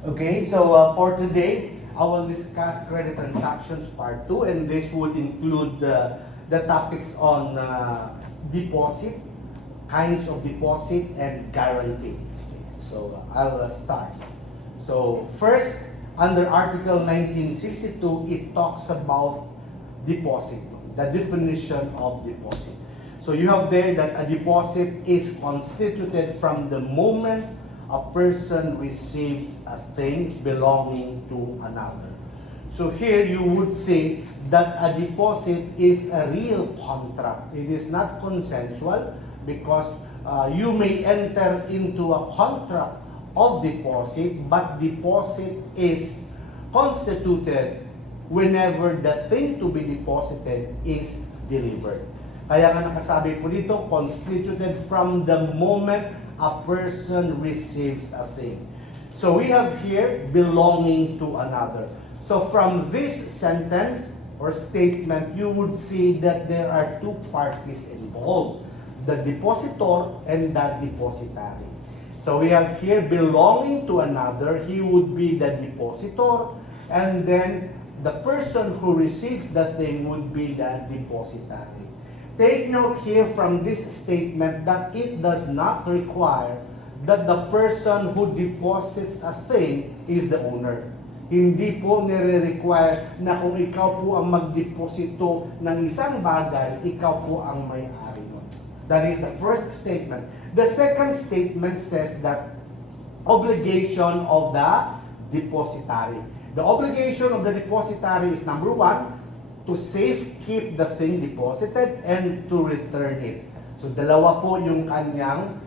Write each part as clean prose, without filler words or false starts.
Okay, so for today, I will discuss credit transactions part 2, and this would include the topics on deposit, kinds of deposit, and guarantee. So I'll start. So first, under Article 1962, it talks about deposit, the definition of deposit. So you have there that a deposit is constituted from the moment a person receives a thing belonging to another. So here you would say that a deposit is a real contract. It is not consensual because you may enter into a contract of deposit, but deposit is constituted whenever the thing to be deposited is delivered. Kaya nga nakasabi po dito, constituted from the moment a person receives a thing. So we have here belonging to another. So from this sentence or statement, you would see that there are two parties involved, the depositor and the depositary. So we have here belonging to another, he would be the depositor, and then the person who receives the thing would be the depositary. Take note here from this statement that it does not require that the person who deposits a thing is the owner. Hindi po nire-require na kung ikaw po ang magdeposito ng isang bagay, ikaw po ang may-ari nun. That is the first statement. The second statement says that obligation of the depositary. The obligation of the depositary is number one, to safekeep the thing deposited and to return it. So dalawa po yung kanyang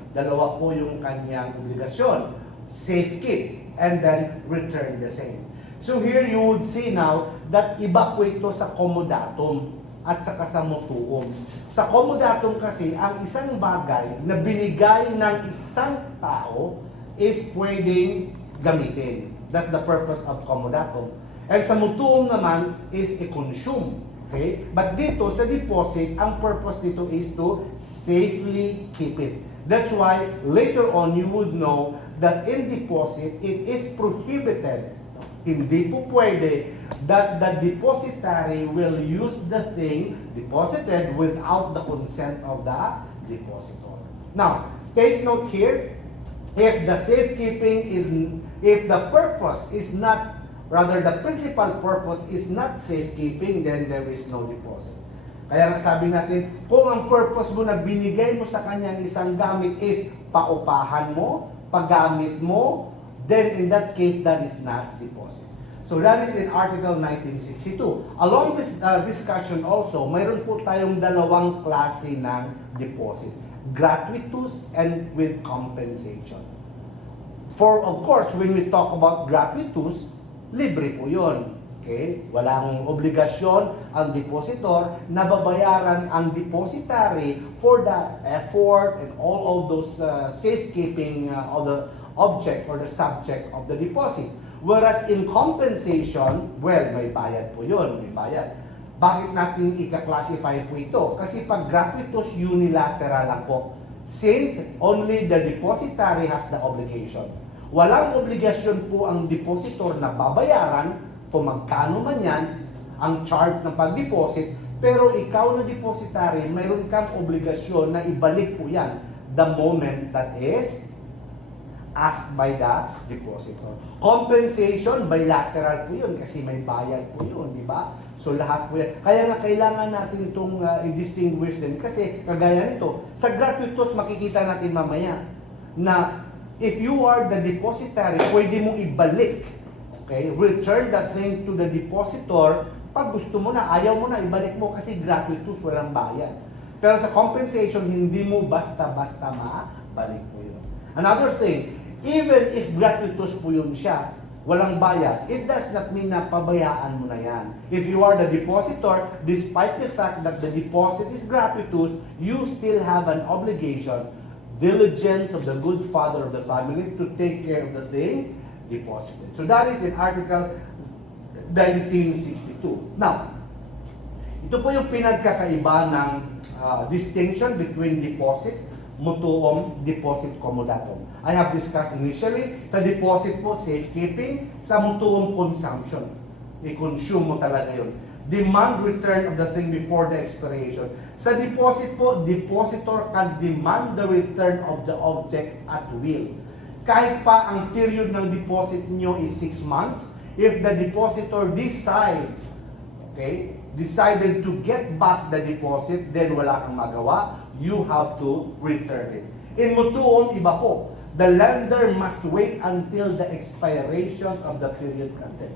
obligasyon. Safekeep and then return the same. So here you would see now that iba po ito sa comodatum at saka sa mutuum. Sa comodatum kasi, ang isang bagay na binigay ng isang tao is pwedeng gamitin. That's the purpose of comodatum. And sa mutuum naman is i-consume. Okay? But dito, sa deposit, ang purpose dito is to safely keep it. That's why later on you would know that in deposit, it is prohibited. Hindi po pwede that the depositary will use the thing deposited without the consent of the depositor. Now, take note here, if the purpose is not, rather, the principal purpose is not safekeeping, then there is no deposit. Kaya nga sabi natin, kung ang purpose mo na binigay mo sa kanyang isang gamit is paupahan mo, paggamit mo, then in that case, that is not deposit. So that is in Article 1962. Along this discussion also, mayroon po tayong dalawang klase ng deposit. Gratuitous and with compensation. For, of course, when we talk about gratuitous, libre po yun. Okay? Walang obligasyon ang depositor na babayaran ang depositary for the effort and all of those safekeeping of the object or the subject of the deposit. Whereas in compensation, well, may bayad po yun, may bayad. Bakit natin ika-classify po ito? Kasi pag gratuitous, unilateral lang po. Since only the depositary has the obligation. Walang obligasyon po ang depositor na babayaran kung magkano man yan ang charge ng pag-deposit, pero ikaw na depositary, mayroon kang obligasyon na ibalik po yan the moment that is asked by the depositor. Compensation, bilateral po yun kasi may bayad po yun, di ba? So lahat po yan. Kaya nga kailangan natin itong i-distinguish din kasi kagaya nito, sa gratuitous makikita natin mamaya na if you are the depositary, pwede mong ibalik. Okay? Return the thing to the depositor. Pag gusto mo na, ayaw mo na, ibalik mo kasi gratuitous, walang bayad. Pero sa compensation, hindi mo basta-basta mabalik mo yun. Another thing, even if gratuitous po yun siya, walang bayad, it does not mean na pabayaan mo na yan. If you are the depositor, despite the fact that the deposit is gratuitous, you still have an obligation, diligence of the good father of the family to take care of the thing deposited. So that is in Article 1962. Now, ito po yung pinagkakaiba ng distinction between deposit, mutuum deposit comodatum. I have discussed initially, sa deposit po, safekeeping, sa mutuum consumption. I-consume mo talaga yun. Demand return of the thing before the expiration. Sa deposit po, depositor can demand the return of the object at will. Kahit pa ang period ng deposit nyo is 6 months, if the depositor decided to get back the deposit, then wala kang magawa, you have to return it. In mutuum, iba po. The lender must wait until the expiration of the period granted.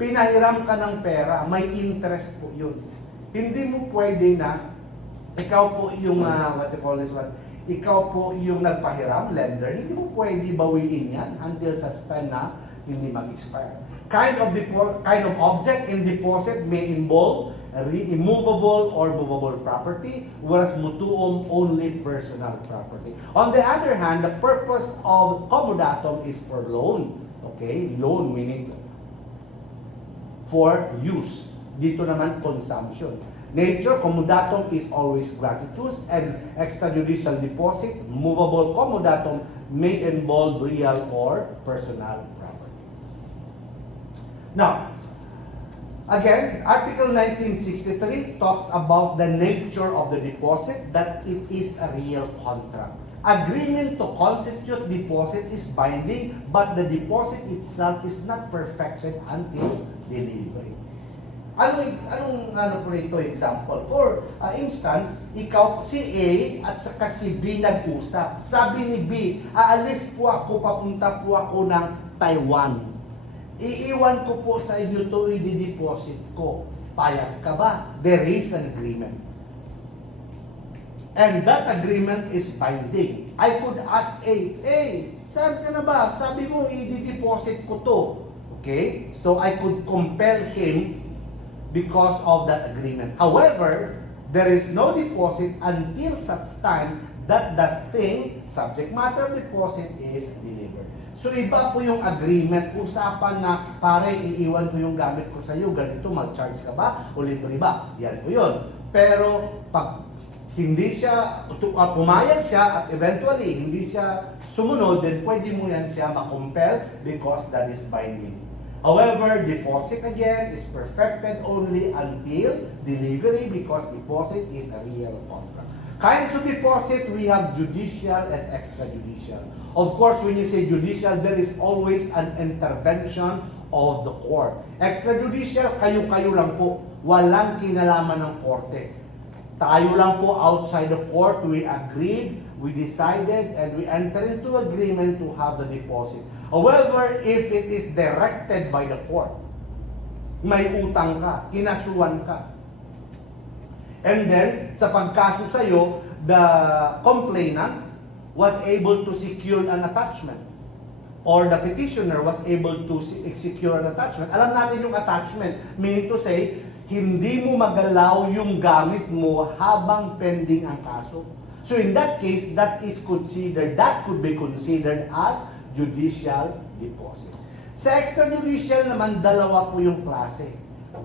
Pinahiram ka ng pera, may interest po yun. Hindi mo pwede na, ikaw po yung, ikaw po yung nagpahiram, lender, hindi mo pwede bawiin yan until such time na hindi mag-expire. Kind of object in deposit may involve immovable or movable property, whereas mutuum only personal property. On the other hand, the purpose of comodatum is for loan. Okay? Loan meaning for use. Dito naman, consumption. Nature, comodatum is always gratuitous, and extrajudicial deposit, movable comodatum, may involve real or personal property. Now, again, Article 1963 talks about the nature of the deposit, that it is a real contract. Agreement to constitute deposit is binding, but the deposit itself is not perfected until delivery. Ano po rito example? For instance, ikaw, si A at saka si B nag-usap. Sabi ni B, aalis po ako, papunta po ako ng Taiwan. Iiwan ko po sa inyo to, i-deposit ko. Payag ka ba? There is an agreement. And that agreement is binding. I could ask A, saan ka na ba? Sabi mo, i-deposit ko to. Okay? So I could compel him because of that agreement. However, there is no deposit until such time that that thing, subject matter of deposit, is delivered. So iba po yung agreement, usapan na pare, iiwan ko yung gamit ko sa iyo, ganito, mag-charge ka ba o libre ba? Yan po yun. Pero pag hindi siya, pumayag siya at eventually hindi siya sumunod, then pwede mo yan siya ma-compel because that is binding. However, deposit again is perfected only until delivery because deposit is a real contract. Kinds of deposit, we have judicial and extrajudicial. Of course, when you say judicial, there is always an intervention of the court. Extrajudicial, kayo-kayo lang po. Walang kinalaman ng korte. Tayo lang po outside the court, we agreed, we decided, and we entered into agreement to have the deposit. However, if it is directed by the court, may utang ka, kinasuhan ka, and then, sa pagkaso sa'yo, the complainant was able to secure an attachment, or the petitioner was able to secure an attachment. Alam natin yung attachment, meaning to say, hindi mo magalaw yung gamit mo habang pending ang kaso. So in that case, that could be considered as judicial deposit. Sa extrajudicial naman, dalawa po yung klase.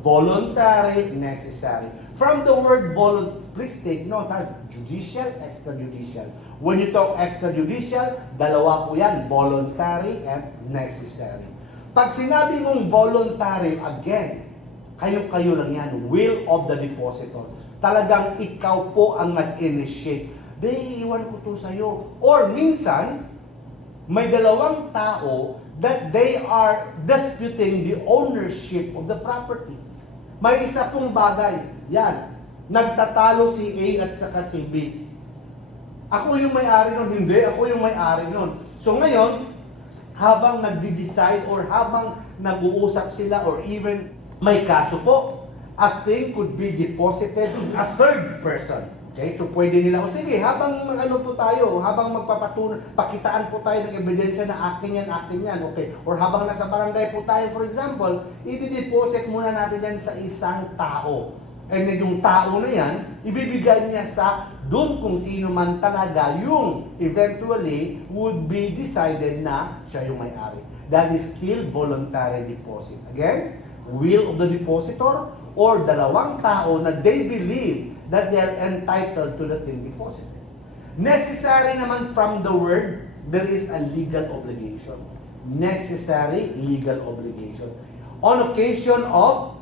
Voluntary, necessary. From the word voluntary, please take note, judicial, extrajudicial. When you talk extrajudicial, dalawa po yan, voluntary and necessary. Pag sinabi mong voluntary, again, kayo-kayo lang yan, will of the depositor. Talagang ikaw po ang nag-initiate. Iiwan ko to sa'yo. Or minsan, may dalawang tao that they are disputing the ownership of the property. May isa pong bagay, yan, nagtatalo si A at saka si B. Ako yung may-ari nun, hindi, ako yung may-ari nun. So ngayon, habang nagde-decide or habang nag-uusap sila or even may kaso po, a thing could be deposited to a third person. Okay? So pwede nila, o sige, habang ano po tayo, habang pakitaan po tayo ng ebidensya na akin yan, okay? Or habang nasa barangay po tayo, for example, i-deposit muna natin yan sa isang tao. And then yung tao na yan, ibibigay niya sa doon kung sino man talaga yung eventually would be decided na siya yung may-ari. That is still voluntary deposit. Again, will of the depositor or dalawang tao na they believe that they are entitled to the thing deposited. Necessary naman from the word, there is a legal obligation. Necessary legal obligation. On occasion of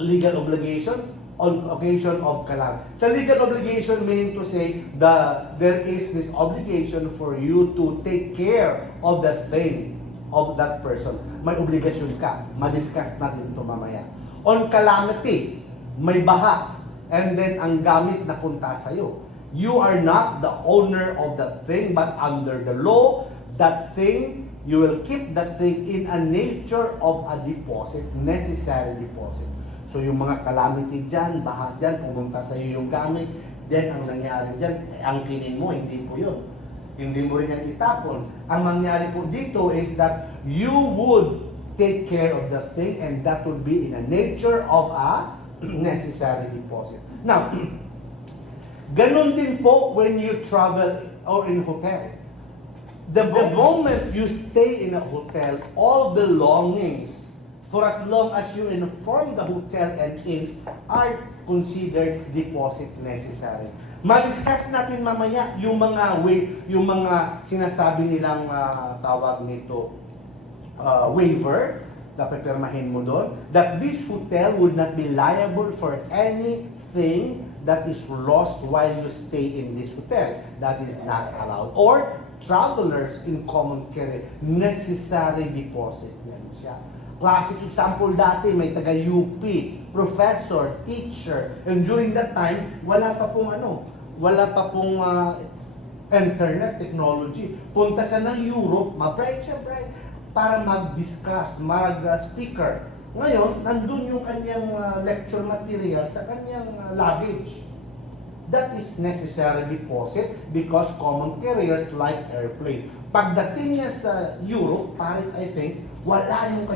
legal obligation, on occasion of calamity. Sa legal obligation, meaning to say, there is this obligation for you to take care of the thing of that person. May obligasyon ka. Ma-discuss natin ito mamaya. On calamity, may baha, and then ang gamit na punta sa'yo. You are not the owner of that thing, but under the law, that thing, you will keep that thing in a nature of a deposit, necessary deposit. So yung mga calamity dyan, baha dyan, pumunta sa iyo yung gamit, then ang nangyari dyan, angkinin mo, hindi po yun. Hindi mo rin yan itapon. Ang mangyari po dito is that you would take care of the thing and that would be in a nature of a necessary deposit. Now, ganun din po when you travel or in hotel. The moment you stay in a hotel, all belongings, for as long as you inform the hotel and inns, are considered deposit necessary. Ma-discuss natin mamaya yung mga sinasabi nilang tawag nito waiver, dapat pirmahin mo doon, that this hotel would not be liable for anything that is lost while you stay in this hotel. That is not allowed. Or travelers in common carrier, necessary deposit. Yan siya. Classic example dati, may taga-UP, professor, teacher, and during that time, wala pa pong internet technology. Punta sa ng Europe, ma-bright siya, bright, para mag-discuss, mag-speaker. Ngayon, nandun yung kanyang lecture material sa kanyang luggage. That is necessary deposit because common carriers like airplane. Pagdating niya sa Europe, Paris I think, wala yung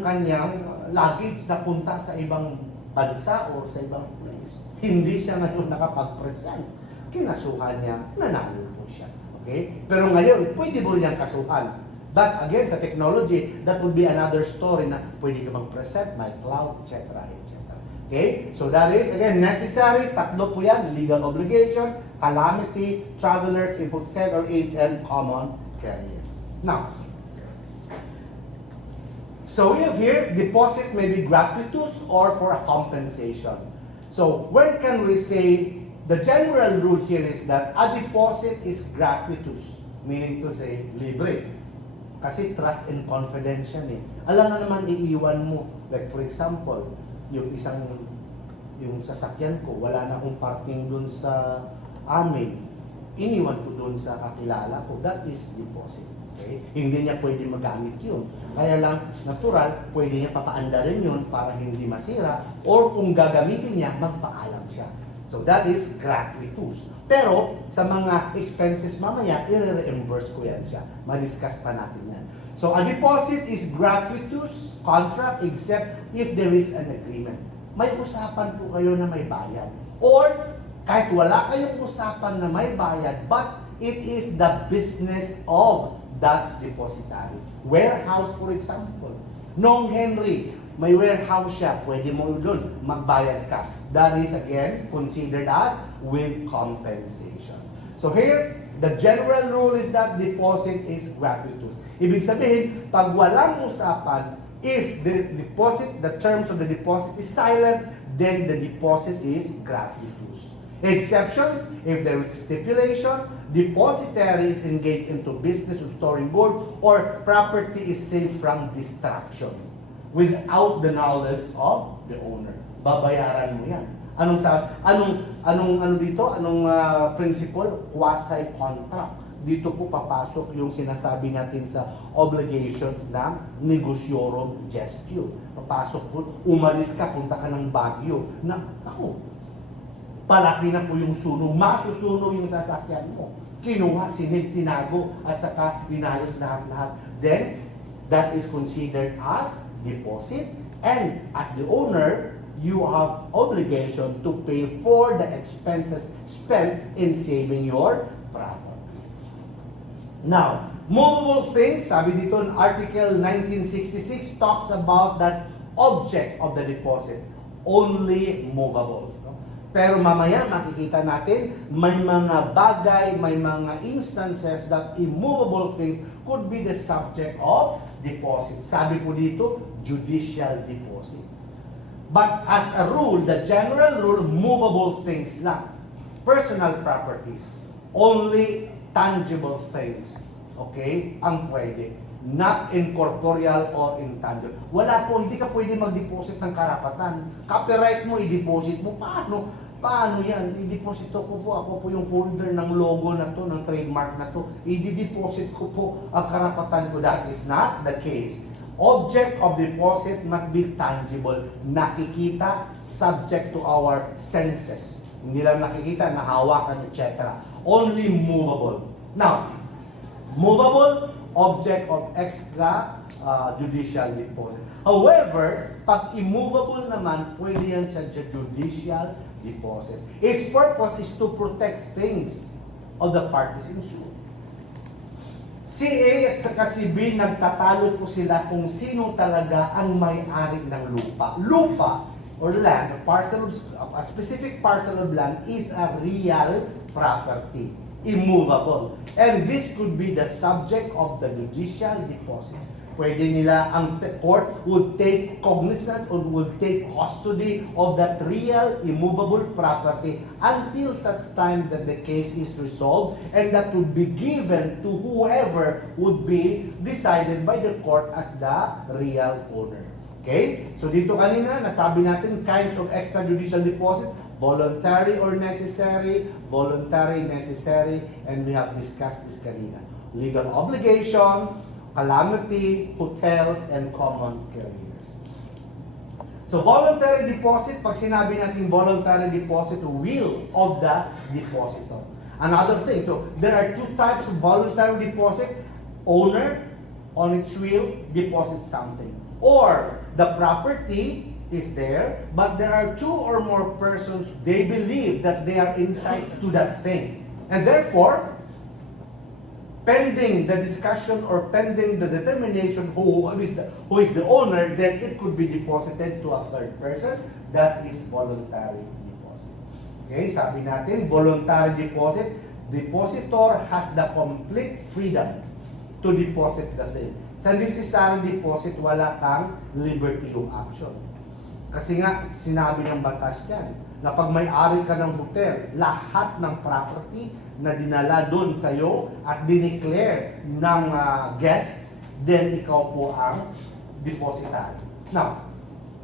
kanyang luggage na punta sa ibang bansa o sa ibang place. Hindi siya ngayon nakapag-present. Kinasuhan niya, nanalo po siya. Okay? Pero ngayon, pwede mo niyang kasuhan. But again, sa technology, that would be another story na pwede ka mag-present, may cloud, etc. etc. Okay? So that is, again, necessary. Tatlo po yan. Legal obligation, calamity, travelers, input fed or aids, and common carrier. Now, so we have here, deposit may be gratuitous or for a compensation. So, when can we say, the general rule here is that a deposit is gratuitous, meaning to say, libre. Kasi trust and confidence yan eh. Alam na naman iiwan mo. Like for example, yung sasakyan ko, wala na akong parking dun sa amin. Iniwan ko dun sa kakilala ko. That is deposit. Okay? Hindi niya pwede magamit yun. Kaya lang, natural, pwede niya papaandarin yun para hindi masira or kung gagamitin niya, magpaalam siya. So that is gratuitous. Pero sa mga expenses mamaya, i-reimburse ko yan siya. Ma-discuss pa natin yan. So a deposit is gratuitous contract except if there is an agreement. May usapan po kayo na may bayad. Or kahit wala kayong usapan na may bayad, but it is the business of that depositary. Warehouse, for example. Noong Henry, may warehouse siya, pwede mo doon magbayad ka. That is again considered as with compensation. So here, the general rule is that deposit is gratuitous. Ibig sabihin, pag walang usapan, if the terms of the deposit is silent, then the deposit is gratuitous. Exceptions, if there is a stipulation, depositary is engaged into business of storing gold or property is saved from destruction without the knowledge of the owner. Babayaran mo yan. Anong principle? Quasi-contract. Dito po papasok yung sinasabi natin sa obligations ng negosyorum gestio. Papasok po, umalis ka, punta ka ng Baguio. Palaki na po yung sunog, masusunog yung sasakyan mo. Kinuha, sinib, tinago, at saka inayos lahat-lahat. Then, that is considered as deposit. And as the owner, you have obligation to pay for the expenses spent in saving your property. Now, movable things, sabi dito in Article 1966 talks about the object of the deposit. Only movables. No? Pero mamaya makikita natin, may mga bagay, may mga instances that immovable things could be the subject of deposit. Sabi po dito, judicial deposit. But as a rule, the general rule, movable things lang. Personal properties. Only tangible things. Okay? Ang pwede. Not incorporeal or intangible. Wala po, hindi ka pwede mag-deposit ng karapatan. Copyright mo, i-deposit mo. Paano? Paano yan? I-deposit ko po. Ako po yung holder ng logo na to, ng trademark na to. I-deposit ko po ang karapatan ko. That is not the case. Object of deposit must be tangible. Nakikita, subject to our senses. Hindi lang nakikita, nahawakan, etc. Only movable. Now, movable, object of extra judicial deposit. However, pag immovable naman, pwede yan sa judicial deposit. Its purpose is to protect things of the parties in suit. Si A at saka si B, nagtatalo po sila kung sino talaga ang may-ari ng lupa. Lupa or land, a specific parcel of land is a real property, immovable. And this could be the subject of the judicial deposit. Pwede nila, ang court would take cognizance or would take custody of that real immovable property until such time that the case is resolved, and that would be given to whoever would be decided by the court as the real owner. Okay? So dito kanina, nasabi natin kinds of extrajudicial deposit, voluntary or necessary, voluntary, necessary, and we have discussed this kanina. Legal obligation, calamity, hotels, and common carriers. So voluntary deposit, pag sinabi natin voluntary deposit, will of the depositor. Another thing, so there are two types of voluntary deposit. Owner, on its will, deposit something. Or the property is there, but there are two or more persons, they believe that they are entitled to that thing. And therefore, pending the discussion or pending the determination who is the owner, then it could be deposited to a third person. That is voluntary deposit. Okay, sabi natin, voluntary deposit, depositor has the complete freedom to deposit the thing. Sa necessary deposit, wala kang liberty of action. Kasi nga, sinabi ng batas yan, na pag may-ari ka ng hotel, lahat ng property na dinala doon sa iyo at dineclare ng guests, then ikaw po ang depositary. Now,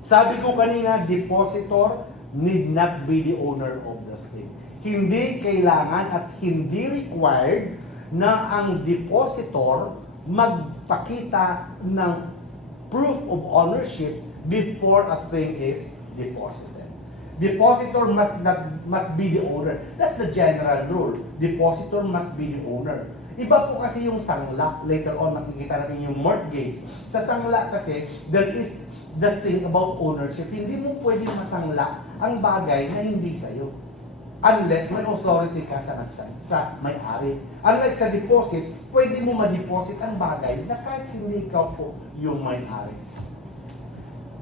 sabi ko kanina, depositor need not be the owner of the thing. Hindi kailangan at hindi required na ang depositor magpakita ng proof of ownership before a thing is deposited. Depositor must be the owner. That's the general rule. Depositor must be the owner. Iba po kasi yung sangla. Later on, makikita natin yung mortgage. Sa sangla kasi, there is the thing about ownership. Hindi mo pwede masangla ang bagay na hindi sa'yo. Unless may authority ka sa may-ari. Unlike sa deposit, pwede mo ma-deposit ang bagay na kahit hindi ikaw po yung may-ari.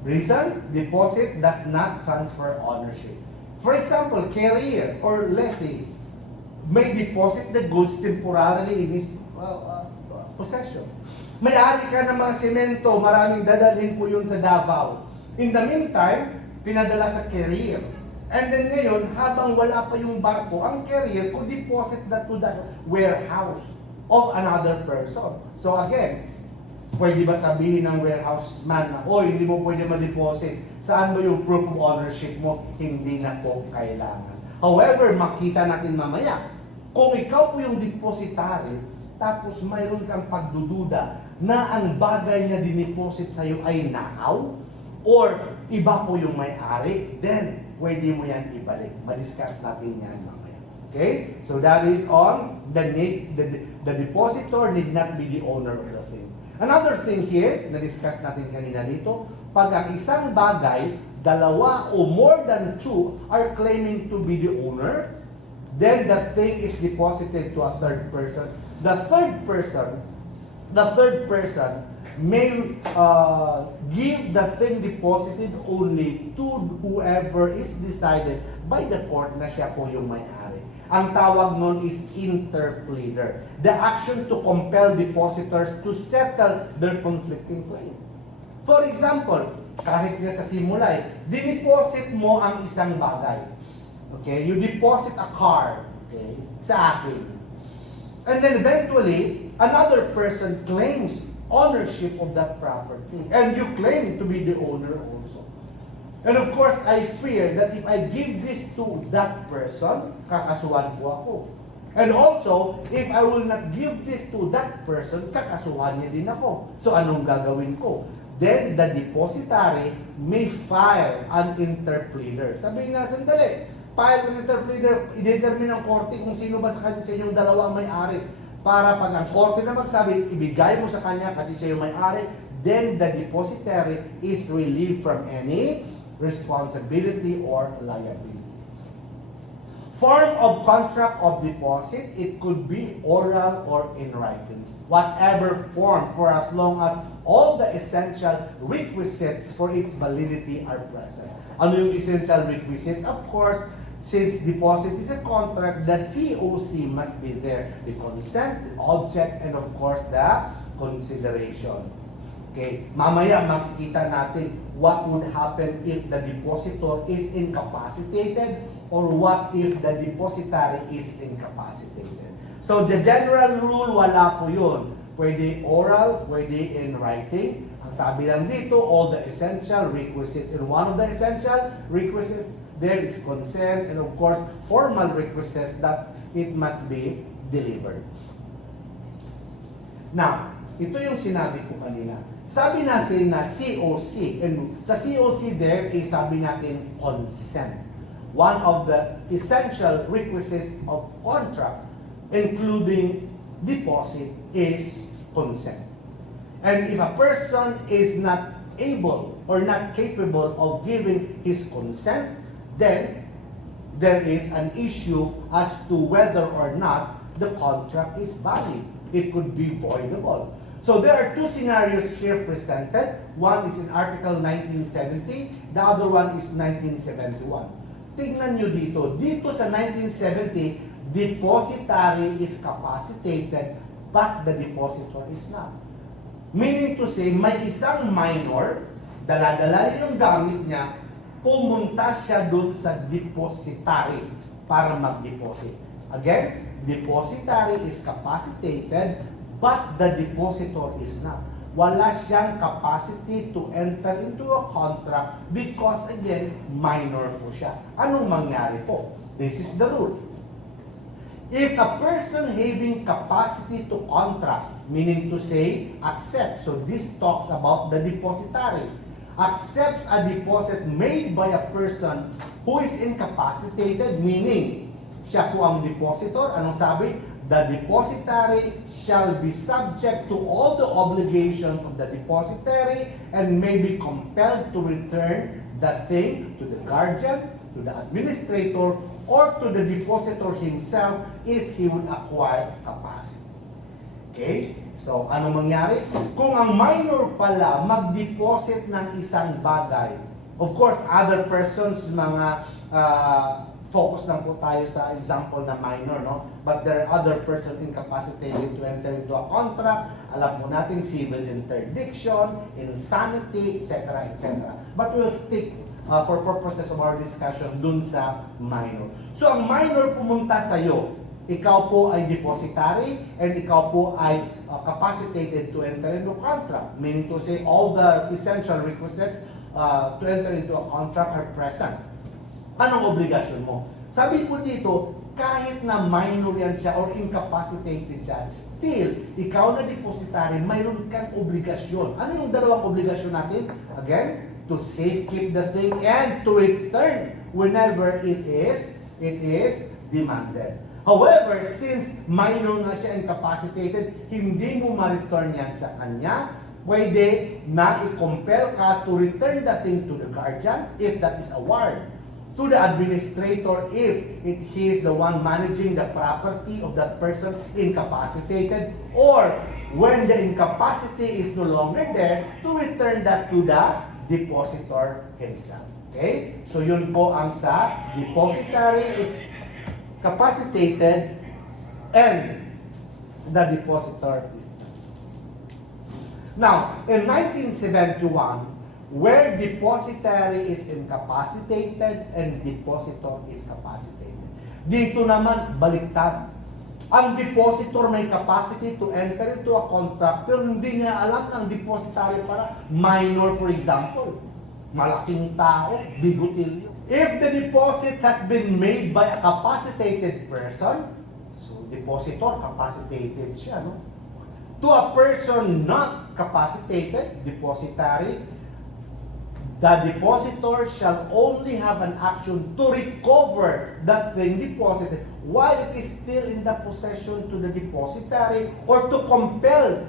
Reason? Deposit does not transfer ownership. For example, carrier or lessee may deposit the goods temporarily in his possession. May-ari ka ng mga semento, maraming dadalhin po yun sa Davao. In the meantime, pinadala sa carrier. And then ngayon, habang wala pa yung barko, ang carrier could deposit that to that warehouse of another person. So again, pwede ba sabihin ng warehouse man na, hindi mo pwede ma-deposit. Saan mo yung proof of ownership mo? Hindi na po kailangan. However, makita natin mamaya, kung ikaw po yung depositary, tapos mayroon kang pagdududa na ang bagay na dineposit sa'yo ay nakaw, or iba po yung may-ari, then pwede mo yan ibalik. Ma-discuss natin yan mamaya. Okay? So that is on the depositor need not be the owner of the thing. Another thing here, na-discuss natin kanina dito, pag ang isang bagay, dalawa o more than two are claiming to be the owner, then the thing is deposited to a third person. The third person may give the thing deposited only to whoever is decided by the court na siya po yung may-ari. Ang tawag nun is interpleader. The action to compel depositors to settle their conflicting claim. For example, kahit nga sa simula, dineposit mo ang isang bagay. Okay? You deposit a car, okay, sa akin. And then eventually, another person claims ownership of that property. And you claim to be the owner also. And of course, I fear that if I give this to that person, kakasuhan po ako. And also, if I will not give this to that person, kakasuhan niya din ako. So anong gagawin ko? Then the depositary may file an interpleader. Sabihin nga, sandali, file an interpleader, i-determine ng korte kung sino ba sa kanyang dalawang may-ari. Para pag ang korte na magsabi, ibigay mo sa kanya kasi siya yung may-ari, then the depositary is relieved from any responsibility or liability. Form of contract of deposit, it could be oral or in writing. Whatever form, for as long as all the essential requisites for its validity are present. Ano yung essential requisites? Of course, since deposit is a contract, the COC must be there. The consent, the object, and of course, the consideration. Okay, mamaya makikita natin what would happen if the depositor is incapacitated or what if the depositary is incapacitated. So the general rule, wala po yun. Pwede oral, pwede in writing. Ang sabi lang dito, all the essential requisites. And one of the essential requisites there is consent and of course formal requisites that it must be delivered. Now, ito yung sinabi ko kanina. Sabi natin na COC, and sa COC there is sabi natin consent. One of the essential requisites of contract, including deposit, is consent. And if a person is not able or not capable of giving his consent, then there is an issue as to whether or not the contract is valid. It could be voidable. So there are two scenarios here presented. One is in Article 1970, the other one is 1971. Tingnan nyo dito. Dito sa 1970, depositary is capacitated but the depositor is not. Meaning to say, may isang minor, dala-dala yung gamit niya, pumunta siya dun sa depositary para mag-deposit. Again, depositary is capacitated but the depositor is not. Wala siyang capacity to enter into a contract because again, minor po siya. Anong mangyari po? This is the rule. If a person having capacity to contract, meaning to say, accept, so this talks about the depositary, accepts a deposit made by a person who is incapacitated, meaning, siya po ang depositor, anong sabi? The depositary shall be subject to all the obligations of the depositary and may be compelled to return the thing to the guardian, to the administrator, or to the depositor himself if he would acquire capacity. Okay? So, ano mangyari? Kung ang minor pala mag-deposit ng isang bagay, of course, other persons, mga focus lang po tayo sa example na minor, no? But there are other persons incapacitated to enter into a contract. Alam po natin, civil interdiction, insanity, etc., etc. But we'll stick for purposes of our discussion dun sa minor. So, ang minor pumunta sa'yo, ikaw po ay depositary and ikaw po ay capacitated to enter into a contract. Meaning to say, all the essential requisites to enter into a contract are present. Anong obligasyon mo? Sabi po dito, kahit na minor yan siya or incapacitated siya, still, ikaw na depositary, mayroon kang obligasyon. Ano yung dalawang obligasyon natin? Again, to safekeep the thing and to return whenever it is demanded. However, since minor nga siya incapacitated, hindi mo ma-return yan sa kanya, pwede na i-compel ka to return the thing to the guardian if that is a ward, to the administrator if he is the one managing the property of that person incapacitated, or when the incapacity is no longer there, to return that to the depositor himself. Okay? So yun po ang sa depositary is capacitated and the depositor is not. Now, in 1971, where depositary is incapacitated and depositor is capacitated. Dito naman, baliktad. Ang depositor may capacity to enter into a contract pero hindi niya alam ang depositary para minor, for example. Malaking tao, bigotilyo. If the deposit has been made by a capacitated person, so depositor, capacitated siya, no? To a person not capacitated, depositary, the depositor shall only have an action to recover that thing deposited while it is still in the possession to the depositary or to compel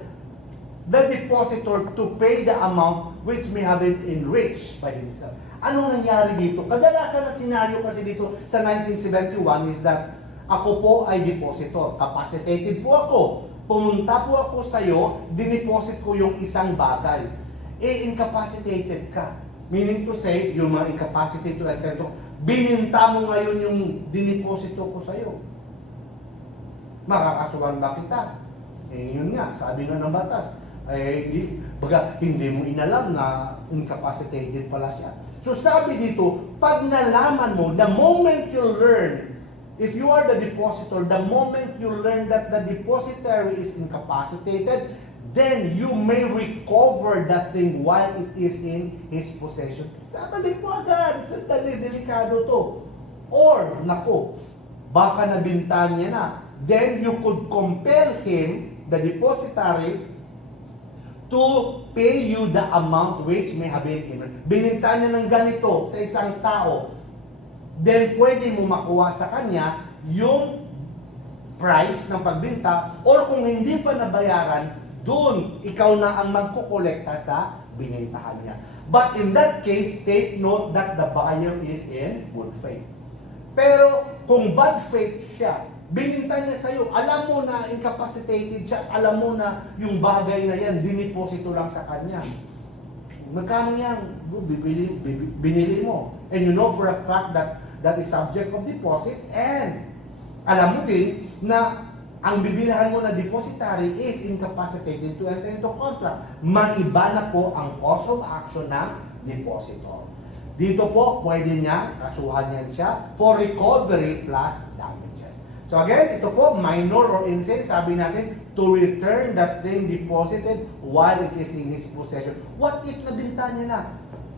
the depositor to pay the amount which may have been enriched by himself. Anong nangyari dito? Kadalasan na senaryo kasi dito sa 1971 is that ako po ay depositor. Capacitated po ako. Pumunta po ako sa'yo, dineposit ko yung isang bagay. Incapacitated ka. Meaning to say, yung mga incapacitated to enter to, bininta mo ngayon yung dineposito ko sa'yo. Makakasuhan ba kita? Yun nga, sabi nga ng batas. Hindi mo inalam na incapacitated pala siya. So sabi dito, pag nalaman mo, the moment you learn, if you are the depositor, the moment you learn that the depositary is incapacitated, then you may recover that thing while it is in his possession. Sabi mo agad, sandali, delikado to. Or, nako, baka nabinta niya na. Then you could compel him, the depositary, to pay you the amount which may have been in. Bininta niya ng ganito sa isang tao, then pwede mo makuha sa kanya yung price ng pagbinta, or kung hindi pa nabayaran, doon ikaw na ang magkukolekta sa binintahan niya. But in that case, take note that the buyer is in good faith. Pero kung bad faith siya, bininta niya sa'yo, alam mo na incapacitated siya, alam mo na yung bagay na yan, diniposito lang sa kanya. Magkano yan? Binili mo. And you know for a fact that that is subject of deposit, and alam mo din na ang bibilihan mo na depositary is incapacitated to enter into contract. Maiba na po ang cause of action ng depositor. Dito po, pwede niya, kasuhan niyan siya for recovery plus damages. So again, ito po, minor or insane, sabi natin, to return that thing deposited while it is in his possession. What if nabinta niya na?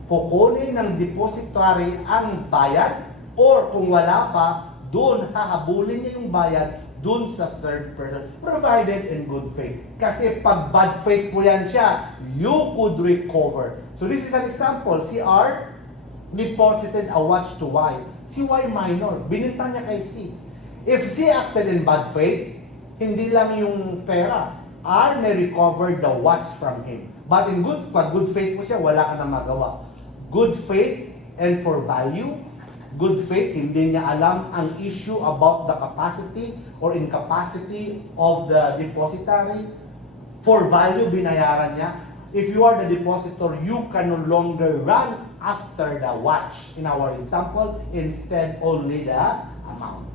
Kukunin ng depositary ang bayad, or kung wala pa, doon hahabulin niya yung bayad doon sa third person, provided in good faith. Kasi pag bad faith po yan siya, you could recover. So this is an example. Si R deposited a watch to Y. Si Y minor, bininta niya kay C. If C acted in bad faith, hindi lang yung pera, R may recover the watch from him. But in pag good faith mo siya, wala ka na magawa. Good faith and for value, good faith, hindi niya alam ang issue about the capacity or incapacity of the depositary. For value, binayaran niya. If you are the depositor, you can no longer run after the watch. In our example, instead only the amount.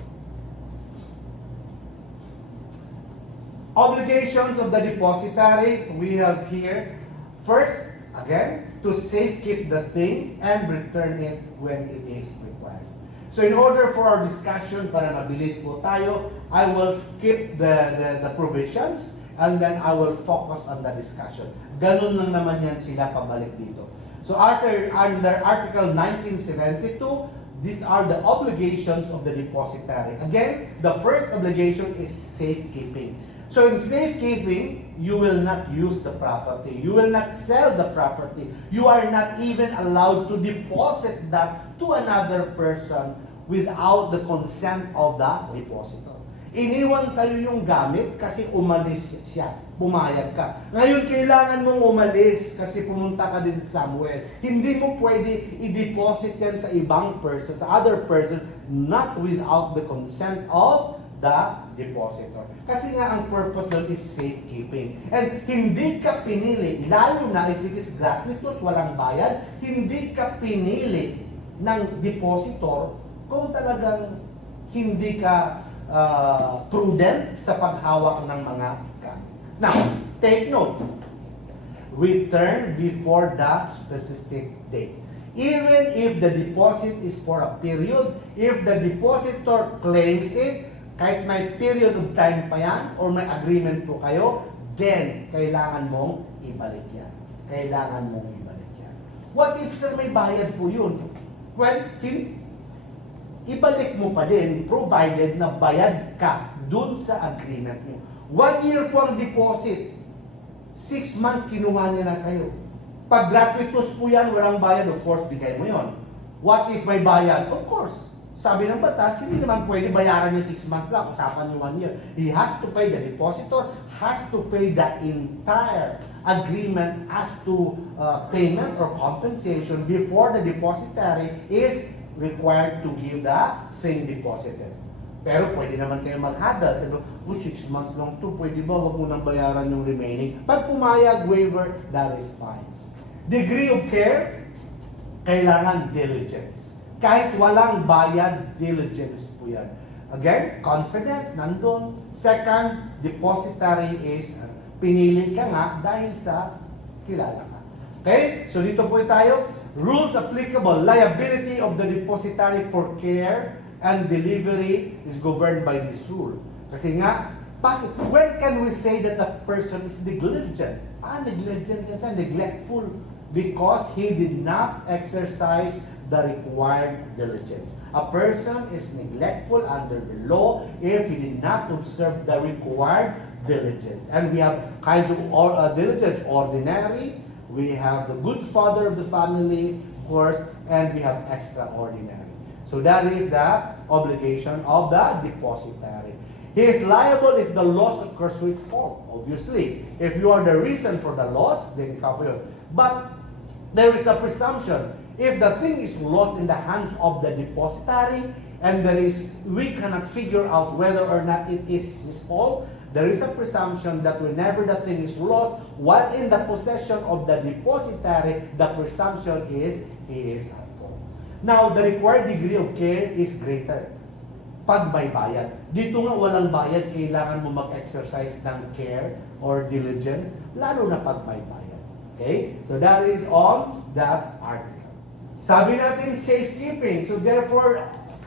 Obligations of the depositary, we have here. First, again, to safekeep the thing and return it when it is required. So in order for our discussion, para mabilis po tayo, I will skip the provisions and then I will focus on the discussion. Ganun lang naman yan sila pabalik dito. So under Article 1972, these are the obligations of the depositary. Again, the first obligation is safekeeping. So in safekeeping, you will not use the property. You will not sell the property. You are not even allowed to deposit that to another person without the consent of the depositor. Iniwan sa'yo yung gamit kasi umalis siya. Pumayag ka. Ngayon, kailangan mong umalis kasi pumunta ka din somewhere. Hindi mo pwede i-deposit yan sa ibang person, sa other person, not without the consent of the depositor. Kasi nga ang purpose doon is safekeeping. And hindi ka pinili, lalo na if it is gratuitous, walang bayad, hindi ka pinili ng depositor kung talagang hindi ka prudent sa paghawak ng mga gamit. Now, take note. Return before the specific date. Even if the deposit is for a period, if the depositor claims it, kahit may period of time pa yan, or may agreement po kayo, then kailangan mong ibalik yan. Kailangan mong ibalik yan. What if, sir, may bayad po yun? Well, ibalik mo pa din, provided na bayad ka dun sa agreement nyo. 1 year po ang deposit. 6 months kinuha niya na sa'yo. Pag gratuitous po yan, walang bayad, of course, bigay mo yon. What if may bayad? Of course, sabi ng batas, hindi naman pwede bayaran niya 6 months lang, usapan niyo 1 year. He has to pay, the depositor has to pay the entire agreement as to payment or compensation before the depositary is required to give the thing deposited. Pero pwede naman kayo mag-hadal. Sabi, 6 months lang to, pwede ba wag mo nang bayaran yung remaining? Pag pumayag, waiver, that is fine. Degree of care, kailangan diligence. Kahit walang bayad, diligence po yan. Again, confidence, nandun. Second, depositary is, pinili ka nga dahil sa kilala ka. Okay? So dito po tayo. Rules applicable. Liability of the depositary for care and delivery is governed by this rule. Kasi nga, bakit? When can we say that a person is negligent? Negligent yan siya, neglectful. Because he did not exercise the required diligence. A person is neglectful under the law if he did not observe the required diligence. And we have kinds of diligence. Ordinary, we have the good father of the family, of course, and we have extraordinary. So that is the obligation of the depositary. He is liable if the loss occurs to his fault. Obviously, if you are the reason for the loss, then ikaw po yun. But there is a presumption. If the thing is lost in the hands of the depositary, and we cannot figure out whether or not it is his fault, there is a presumption that whenever the thing is lost, while in the possession of the depositary, the presumption is he is at fault. Now, the required degree of care is greater pag may bayad. Dito nga walang bayad, kailangan mo mag-exercise ng care or diligence, lalo na pag may bayad. Okay? So that is on that article. Sabi natin, safekeeping. So therefore,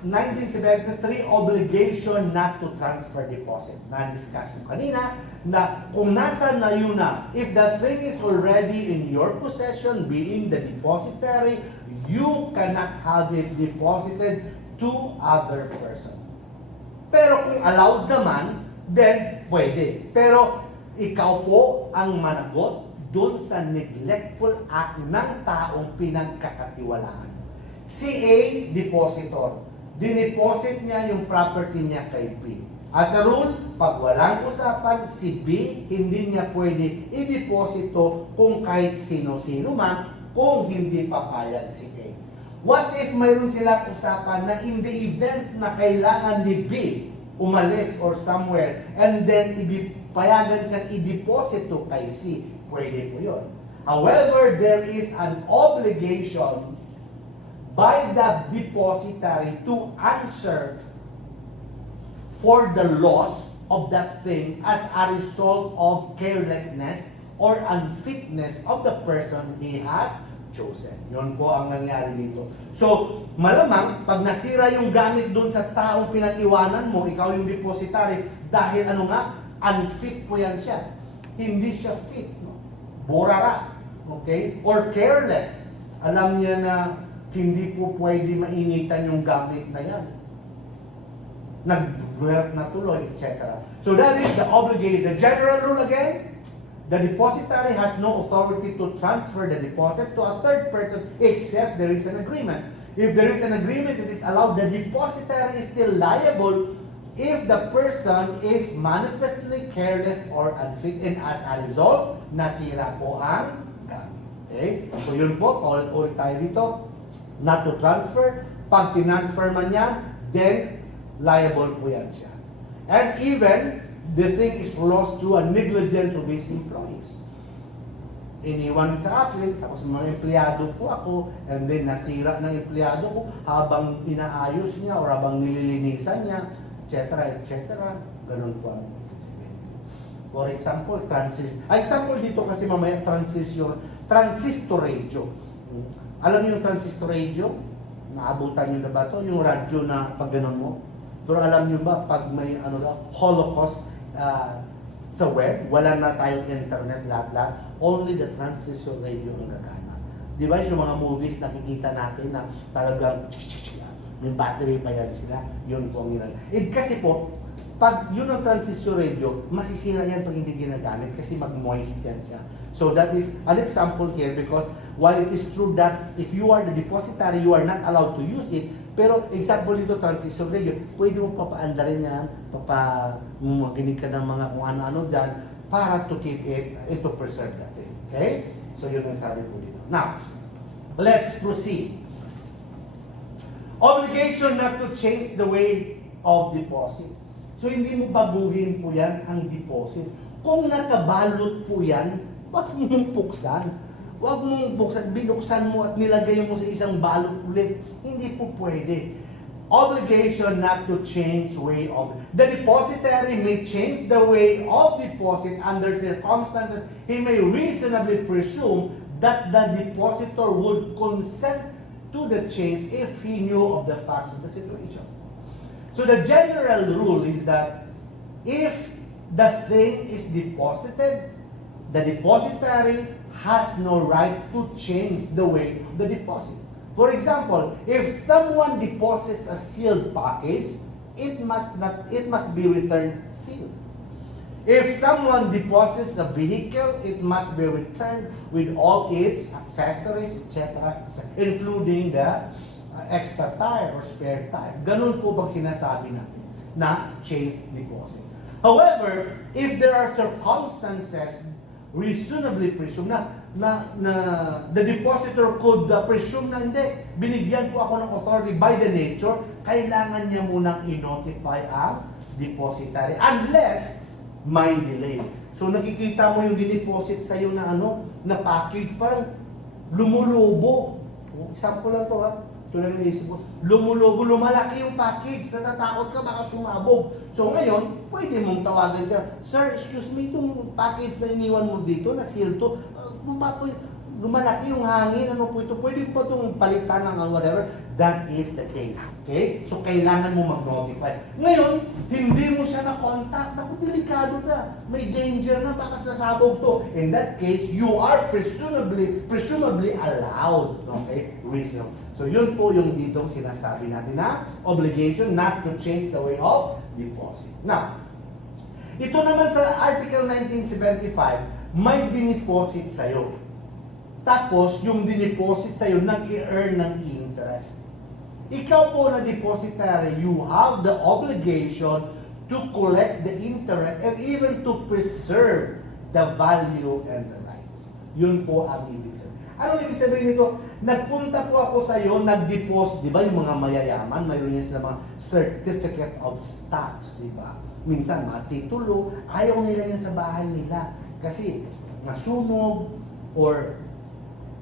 1973, obligation not to transfer deposit. Na-discuss mo kanina na kung nasa na yun na, if the thing is already in your possession, being the depositary, you cannot have it deposited to other person. Pero kung allowed naman, then pwede. Pero ikaw po ang managot doon sa neglectful act ng taong pinagkakatiwalaan. Si A, depositor. Dineposit niya yung property niya kay B. As a rule, pag walang usapan, si B, hindi niya pwede i-deposito kung kahit sino-sino man, kung hindi papayag si A. What if mayroon silang usapan na in the event na kailangan ni B umalis or somewhere, and then payagan siyang i-deposito kay C? Pwede po yun. However, there is an obligation by the depositary to answer for the loss of that thing as a result of carelessness or unfitness of the person he has chosen. Yun po ang nangyari dito. So, malamang, pag nasira yung gamit dun sa taong pinag-iwanan mo, ikaw yung depositary, dahil ano nga, unfit po yan siya. Hindi siya fit. Borara, okay? Or careless. Alam niya na hindi po pwede mainitan yung gamit na yan. Nag-breath na tuloy, etc. So that is the obligation. The general rule again, the depositary has no authority to transfer the deposit to a third person except there is an agreement. If there is an agreement that is allowed, the depositary is still liable if the person is manifestly careless or unfit, and as a result, nasira po ang gamit. Okay? So yun po, paulit-ulit tayo dito. Not to transfer. Pag tinransfer man yan, then liable po yan siya. And even, the thing is lost to a negligence of his employees. Iniwan sa akin, tapos mga empleyado po ako, and then nasira ng empleyado ko habang inaayos niya or habang nililinisan niya, etc. etc. Ganun po ang sabihin. For example, example dito kasi mamaya, transistor radio. Alam niyo yung transistor radio? Naabutan niyo na ba to? Yung radyo na pag ganun mo? Pero alam niyo ba, pag may Holocaust sa web, wala na tayong internet lahat-lahat, only the transistor radio ang gagana. Di ba yung mga movies nakikita natin na talagang may battery pa yan sila, yun po ang kasi po, pag yun ang transistor radio, masisira yan pag hindi ginagamit kasi mag-moist yan siya. So that is an example here because while it is true that if you are the depositary, you are not allowed to use it, pero example dito, transistor radio, pwede mo papaandarin yan, makinig ka ng mga kung ano-ano dyan, para to keep it, to preserve that thing. Okay? So yun ang sabi po dito. Now, let's proceed. Obligation not to change the way of deposit. So hindi mo baguhin po yan ang deposit. Kung nakabalot po yan, wag mong buksan. Huwag mong binuksan mo at nilagay mo sa isang balot ulit. Hindi po pwede. Obligation not to change way of. The depositary may change the way of deposit under circumstances. He may reasonably presume that the depositor would consent to the change if he knew of the facts of the situation. So the general rule is that if the thing is deposited, the depositary has no right to change the way of the deposit. For example, if someone deposits a sealed package, it must be returned sealed. If someone deposits a vehicle, it must be returned with all its accessories, etc., including the extra tire or spare tire. Ganun po bang sinasabi natin na change deposit. However, if there are circumstances reasonably presume na the depositor could presume na hindi, binigyan po ako ng authority by the nature, kailangan niya munang i-notify ang depositary unless may delay. So nakikita mo yung dineposit sa iyo na na package, parang lumulubo. Example lang to ha. So lang naisip ko, lumulobo, lumalaki yung package, natatakot ka, baka sumabog. So ngayon, pwede mong tawagan siya, Sir, excuse me, itong package na iniwan mo dito, na seal to, lumalaki yung hangin, ano po ito, pwede po itong palitan ng whatever. That is the case. Okay? So kailangan mo mag-notify. Ngayon, hindi mo siya na-contact, naku, delikado na, may danger na, baka sasabog to. In that case, you are presumably allowed. Okay? Reason. So yun po yung ditong sinasabi natin na obligation not to change the way of deposit. Now, ito naman sa Article 1975, may dineposit sa'yo. Tapos, yung dineposit sa'yo, nag-i-earn ng interest. Ikaw po na depositary, you have the obligation to collect the interest and even to preserve the value and the rights. Yun po ang ibig sabihin. Ano ibig sabihin nito? Nagpunta po ako sa iyo, nag-deposit, di ba yung mga mayayaman, mayroon yan sila mga certificate of stocks, di ba? Minsan mga titulo, ayaw nila yan sa bahay nila kasi nasunog or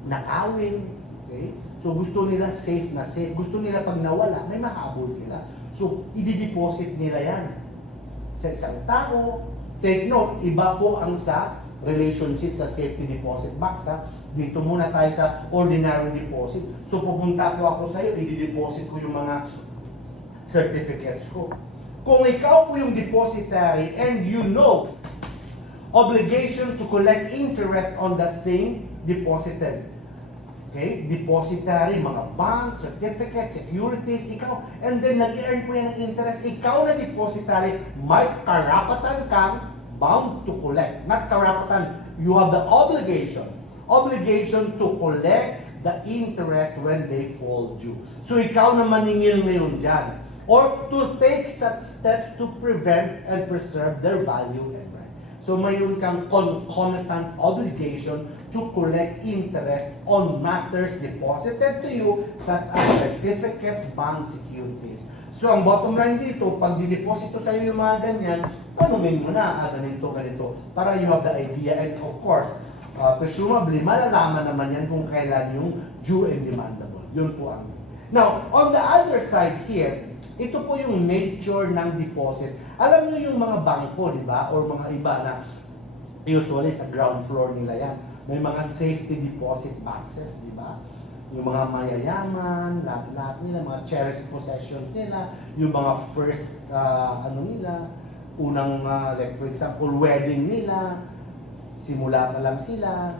nakawin, okay? So gusto nila safe na safe. Gusto nila pag nawala, may mahabol sila. So i-deposit nila yan sa isang tao. Take note, iba po ang sa relationship sa safety deposit box ha. Dito muna tayo sa ordinary deposit. So pupunta po ako sa iyo, i-deposit ko yung mga certificates ko. Kung ikaw po yung depositary and you know obligation to collect interest on the thing deposited. Okay? Depositary, mga bonds, certificates, securities, ikaw, and then nag-earn po yan ng interest. Ikaw na depositary, may karapatan kang bound to collect. Not karapatan, you have the obligation to collect the interest when they fall due. So ikaw na maningil ngayon dyan. Or to take such steps to prevent and preserve their value and right. So mayroon kang concomitant obligation to collect interest on matters deposited to you such as certificates, bond securities. So ang bottom line dito, pag dineposito sa iyo yung mga ganyan, tanungin mo na, ganito, para you have the idea. And of course, presumably, malalaman naman yan kung kailan yung due and demandable. Yun po ang. Now, on the other side here, ito po yung nature ng deposit. Alam nyo yung mga bangko, di ba? Or mga iba na usually sa ground floor nila yan. May mga safety deposit boxes, di ba? Yung mga mayayaman, lahat nila, mga cherished possessions nila, yung mga first, nila, unang, like for example, wedding nila, simula pa lang sila,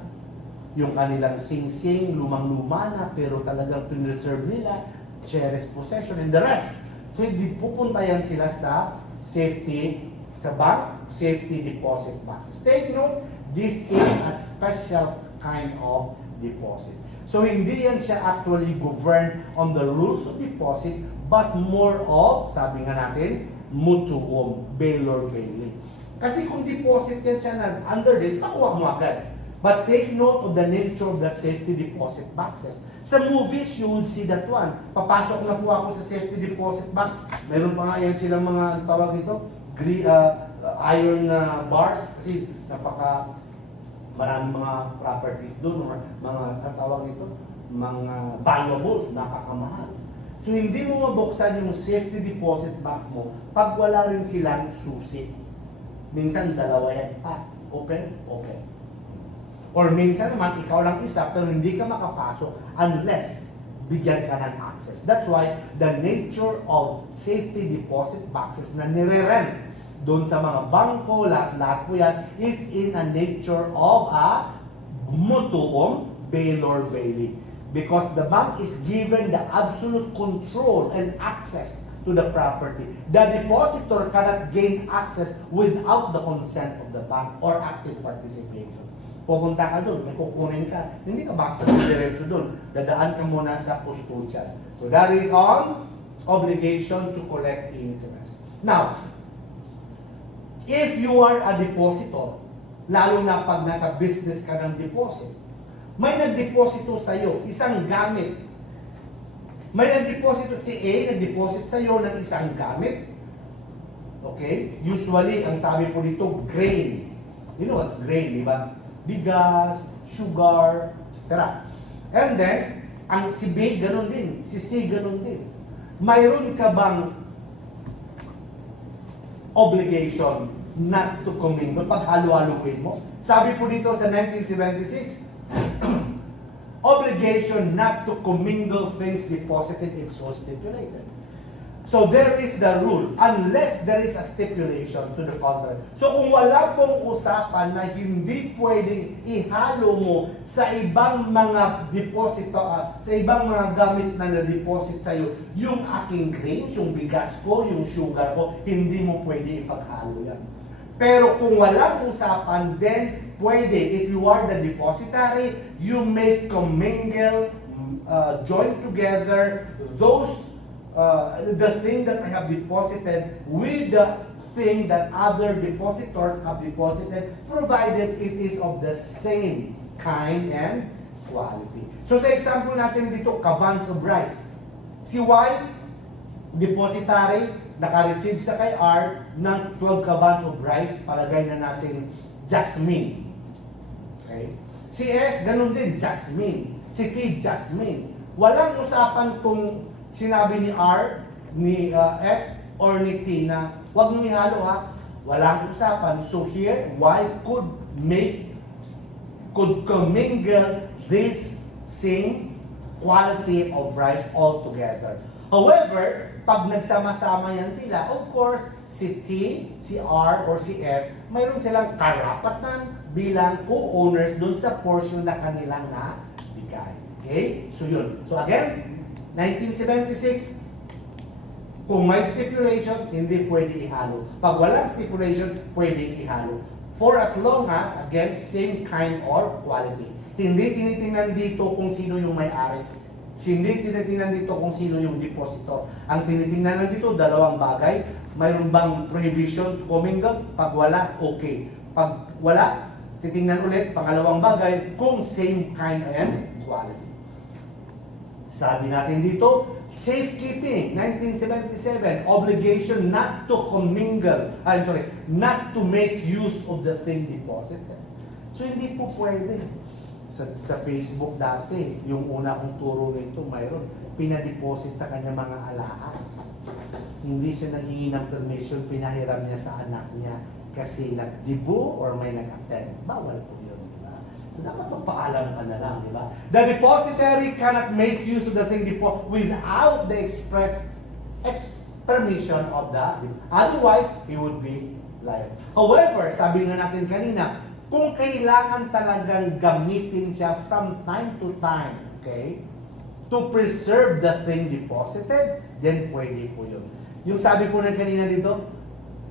yung kanilang sing-sing, lumang-luma na, pero talagang preserve nila, cherished possession, and the rest. So, hindi pupunta yan sila sa safety, sa bank, safety deposit boxes. Take note, this is a special kind of deposit. So, hindi yan siya actually governed on the rules of deposit, but more of, sabi nga natin, mutuum, bail or bailing. Kasi kung deposit yan siya under this, nakuha mo agad. But take note of the nature of the safety deposit boxes. Sa movies, you would see that one. Papasok na po ako sa safety deposit box. Meron pa nga yan silang mga, tawag nito, iron bars. Kasi maraming mga properties doon, mga tawag nito, mga valuables, napakamahal. So hindi mo mabuksan yung safety deposit box mo pag wala rin silang susi. Minsan dalawa yan, open. Or minsan naman, ikaw lang isa, pero hindi ka makapasok unless bigyan ka ng access. That's why the nature of safety deposit boxes na nire-rent doon sa mga bangko, lahat po yan, is in a nature of a mutuum, bail or bailing. Because the bank is given the absolute control and access to the property. The depositor cannot gain access without the consent of the bank or active participation. Pupunta ka doon, may kukunin ka, hindi ka basta diretso doon. Dadaan ka muna sa custodian. So that is on obligation to collect interest. Now, if you are a depositor, lalo na pag nasa business ka ng deposit, may nagdeposito sa'yo, isang gamit. May nagdeposito si A, nagdeposit sa'yo ng isang gamit. Okay? Usually, ang sabi po dito, grain. You know what's grain, di ba? Bigas, sugar, etc. And then, ang si B, ganun din. Si C, ganun din. Mayroon ka bang obligation not to commingle pag halo-haluin mo? Sabi po dito sa 1976, obligation not to commingle things deposited if so stipulated. So there is the rule, unless there is a stipulation to the contrary. So kung wala pong usapan na hindi pwedeng ihalo mo sa ibang mga deposito, sa ibang mga gamit na na-deposit sa'yo, yung aking grains, yung bigas ko, yung sugar ko, hindi mo pwede ipaghalo yan. Pero kung walang usapan, then pwede. If you are the depositary, you may commingle, join together those the thing that I have deposited with the thing that other depositors have deposited, provided it is of the same kind and quality. So sa example natin dito, kabans of rice. Si Y, depositary, naka-receive sa kay R ng 12 kabans of rice, palagay na natin Jasmine. Okay? Si S, ganun din, Jasmine. Si T, Jasmine. Walang usapan kung sinabi ni R, ni S, or ni T na huwag mong ihalo ha. Walang usapan. So here, Y could commingle this same quality of rice altogether. However, pag nagsama-sama yan sila, of course, si T, si R, or si S, mayroon silang karapatan bilang co-owners dun sa portion na kanilang nabigay. Okay? So yun. So again, 1976, kung may stipulation, hindi pwede ihalo. Pag walang stipulation, pwede ihalo. For as long as, again, same kind or quality. Hindi tinitingnan dito kung sino yung may-ari. Hindi tinitingnan dito kung sino yung depositor. Ang tinitingnan lang dito, dalawang bagay. Mayroon bang prohibition to commingle? Pag wala, okay. Pag wala, titingnan ulit, pangalawang bagay, kung same kind and quality. Sabi natin dito, safekeeping, 1977, obligation not to not to make use of the thing deposited. So hindi po pwede. Sa Facebook dati, yung una kong turo nito, mayroon, pinadeposit sa kanya mga alahas. Hindi siya naghingi ng permission, pinahiram niya sa anak niya kasi nagdibo or may nag-attend. Bawal po yun, di ba? So, dapat magpaalam ka na lang, di ba? The depositary cannot make use of the thing without the express permission of the, otherwise, he would be liable. However, sabi nga natin kanina, kung kailangan talagang gamitin siya from time to time, okay, to preserve the thing deposited, then pwede po yun. Yung sabi po ng kanina dito,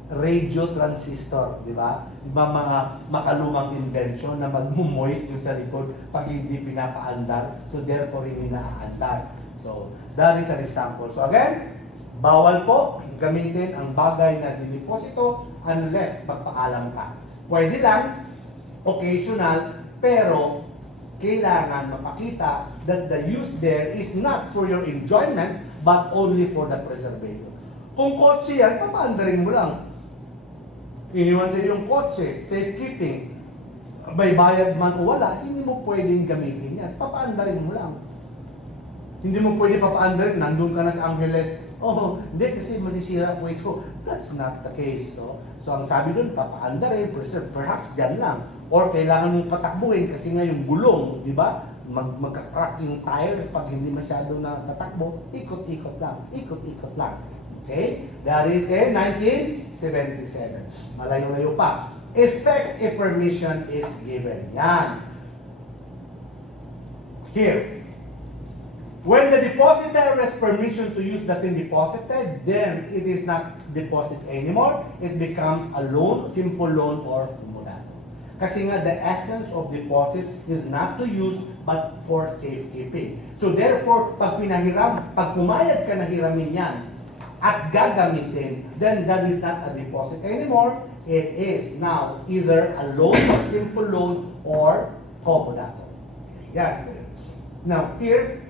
radio transistor, di ba? Mga makalumang invention na magmumoist yung sa likod pag hindi pinapaandar, so therefore hindi naaandar. So, that is an example. So again, bawal po gamitin ang bagay na dineposito unless magpaalam ka. Pwede lang, occasional, pero kailangan mapakita that the use there is not for your enjoyment but only for the preservation. Kung kotse yan, papaandarin mo lang. Iniwan sa yung kotse, safekeeping, may bayad man o wala, hindi mo pwedeng gamitin yan. Papaandarin mo lang. Hindi mo pwede papaandarin, nandun ka na sa Angeles. Oh, hindi kasi masisira po ito. That's not the case. So ang sabi dun, papaandarin, preserve, perhaps dyan lang. Or kailangan mong patakbuhin kasi nga yung gulong, di ba? Magka-crack yung tire pag hindi masyado na natakbo, ikot-ikot lang, ikot-ikot lang. Okay? That is in 1977. Malayo-layo pa. Effect if permission is given. Yan. Here. When the depositor has permission to use the thing deposited, then it is not deposit anymore. It becomes a loan, simple loan, or murato. Kasi nga, the essence of deposit is not to use, but for safekeeping. So therefore, pag pumayag ka na hiramin yan, at gagamitin, then that is not a deposit anymore. It is now either a loan, simple loan, or comodato. Yan. Now, here,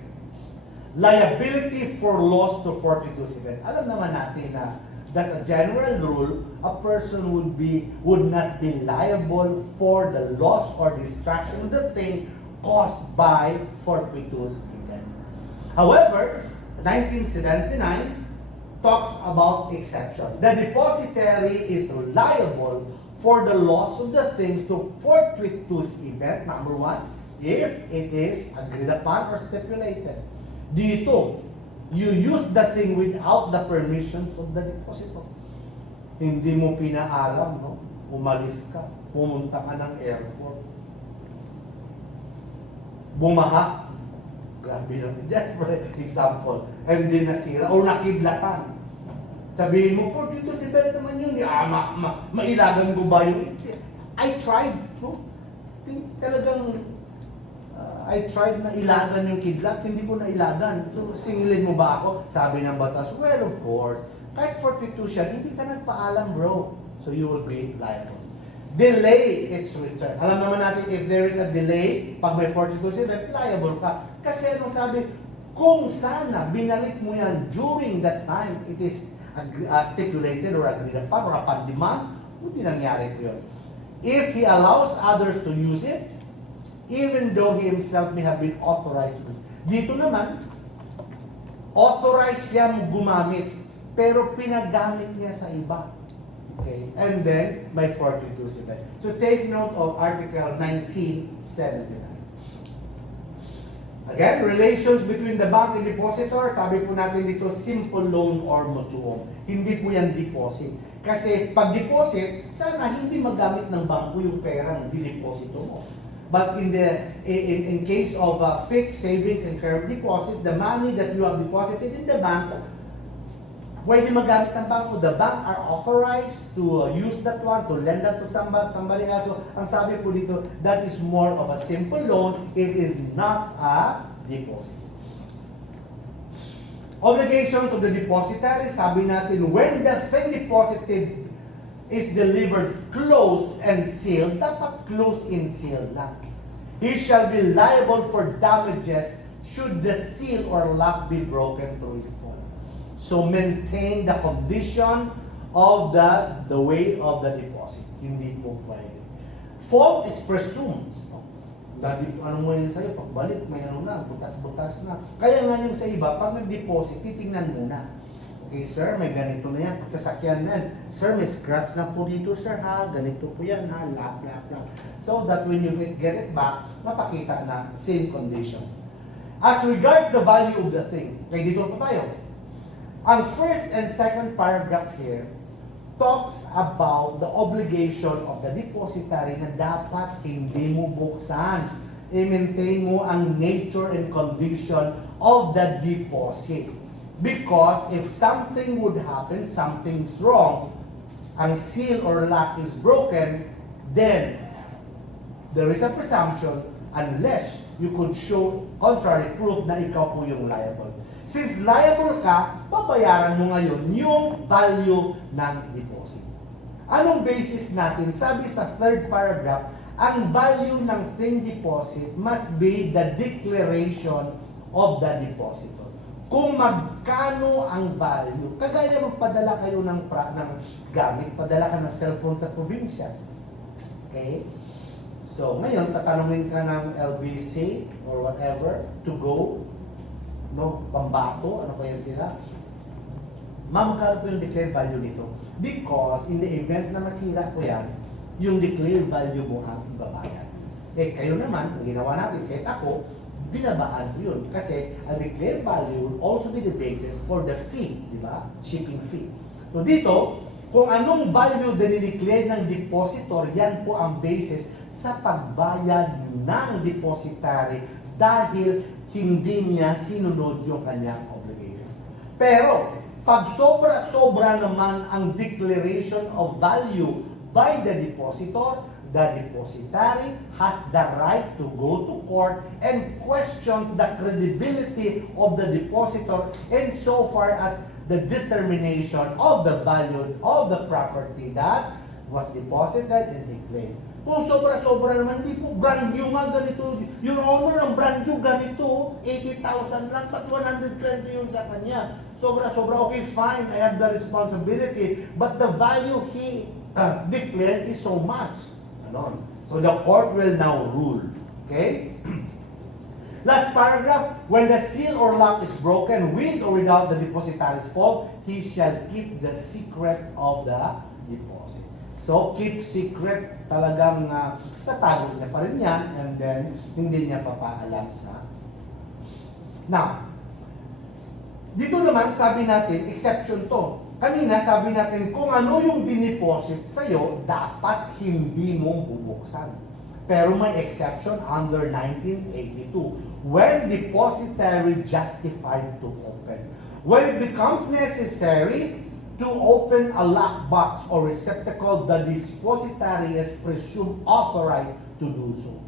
liability for loss to fortuitous event. Alam naman natin na that's a general rule, a person would not be liable for the loss or destruction of the thing caused by fortuitous event. However, 1979 talks about exception. The depositary is liable for the loss of the thing to fortuitous event, number one, if it is agreed upon or stipulated. Dito, you use the thing without the permission of the depositor. Hindi mo pinaalam, no? Umalis ka, pumunta ka ng airport. Bumaha. Grabe naman. Just for example. And then nasira o nakidlatan. Sabihin mo, fortuitous event naman yun. Mailagan ko ba yung... I tried, no? Talagang... I tried na ilagan yung kidlat, hindi ko na ilagan. So, singilin mo ba ako? Sabi ng batas, well, of course. Kahit fortuitous yan, hindi ka nagpaalam, bro. So, you will be liable. Delay its return. Alam naman natin, if there is a delay, pag may fortuitous event, liable ka. Kasi anong sabi, kung sana binalik mo yan during that time, it is stipulated or agreed upon or upon demand, hindi nangyari ko yun. If he allows others to use it, even though he himself may have been authorized to use it. Dito naman, authorized siyang gumamit, pero pinagamit niya sa iba. Okay? And then, may fortuitous event. So take note of Article 1979. Again, relations between the bank and depositor, sabi po natin dito, simple loan or mutuum. Hindi po yan deposit. Kasi pag deposit, sana hindi magamit ng bangko yung pera ng dineposito mo. But in case of fixed savings and current deposit, the money that you have deposited in the bank, pwede magamit ng bangko. The bank are authorized to use that one, to lend that to somebody else. So, ang sabi po dito, that is more of a simple loan. It is not a deposit. Obligations of the depositary, sabi natin, when the thing deposited is delivered closed and sealed, dapat closed and sealed lang. He shall be liable for damages should the seal or lock be broken through his fault. So maintain the condition of the way of the deposit. Hindi po pwede. Fault is presumed. Dati, ano mo yun sa'yo, pagbalik, may ano na, butas-butas na. Kaya nga yung sa iba, pag nag-deposit, titingnan muna. Okay, sir, may ganito na yan. Pagsasakyan na yan. Sir, may scratch na po dito, sir, ha? Ganito po yan, ha? Lap. So that when you get it back, mapakita na same condition. As regards the value of the thing, kaya dito po tayo. Ang first and second paragraph here talks about the obligation of the depositary na dapat hindi mo buksan. I-maintain mo ang nature and condition of the deposit. Because if something would happen, something's wrong, ang seal or lock is broken, then there is a presumption unless you could show contrary proof na ikaw po yung liable. Since liable ka, babayaran mo ngayon yung value ng deposit. Anong basis natin? Sabi sa third paragraph, ang value ng thing deposit must be the declaration of the depositor. Kung magkano ang value, kagaya magpadala kayo ng gamit, padala ka ng cellphone sa probinsya. Okay? So, ngayon, tatanungin ka ng LBC or whatever to go, no, Pambato, ano pa yan sila? Ma'am, magkano po yung declared value nito? Because in the event na masira po yan, yung declared value mo ang babayan. Eh, kayo naman, ang ginawa natin, kahit ako, binabaan ko yun. Kasi ang declared value will also be the basis for the fee, di ba? Shipping fee. So dito, kung anong value dinideclare ng depositor, yan po ang basis sa pagbayad ng depositary dahil hindi niya sinunod yung kanyang obligation. Pero, pag sobra-sobra naman ang declaration of value by the depositor, the depositary has the right to go to court and question the credibility of the depositor insofar as the determination of the value of the property that was deposited and declared. Kung sobra-sobra naman, hindi po brand new nga ganito. Your owner, ang brand new ganito, 80,000 lang, but 120 yun sa kanya. Sobra-sobra, okay, fine, I have the responsibility, but the value he declared is so much. Ganon. So the court will now rule. Okay? Last paragraph, when the seal or lock is broken with or without the depositary's fault, he shall keep the secret of the deposit. So, keep secret, talagang tatago niya pa rin yan, and then hindi niya papaalam sa... Now, dito naman, sabi natin, exception to. Kanina, sabi natin, kung ano yung diniposit sa'yo, dapat hindi mo bubuksan. Pero may exception under 1982, when depositary justified to open. When it becomes necessary to open a lockbox or receptacle, the depositary is presumed authorized to do so.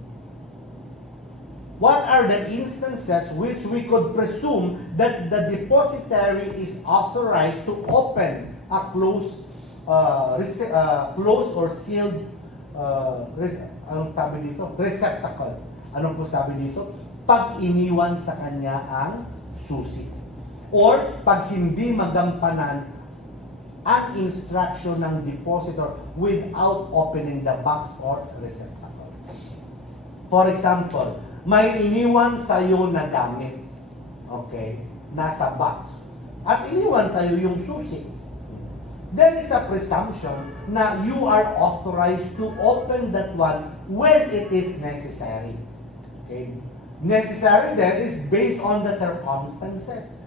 What are the instances which we could presume that the depositary is authorized to open a closed or sealed anong sabi dito? Receptacle. Anong po sabi dito? Pag iniwan sa kanya ang susi. Or pag hindi magampanan ang instruction ng depositor without opening the box or receptacle. For example, may iniwan sa'yo na gamit, okay, nasa box, at iniwan sa'yo yung susi. There is a presumption na you are authorized to open that one when it is necessary. Okay? Necessary there is based on the circumstances.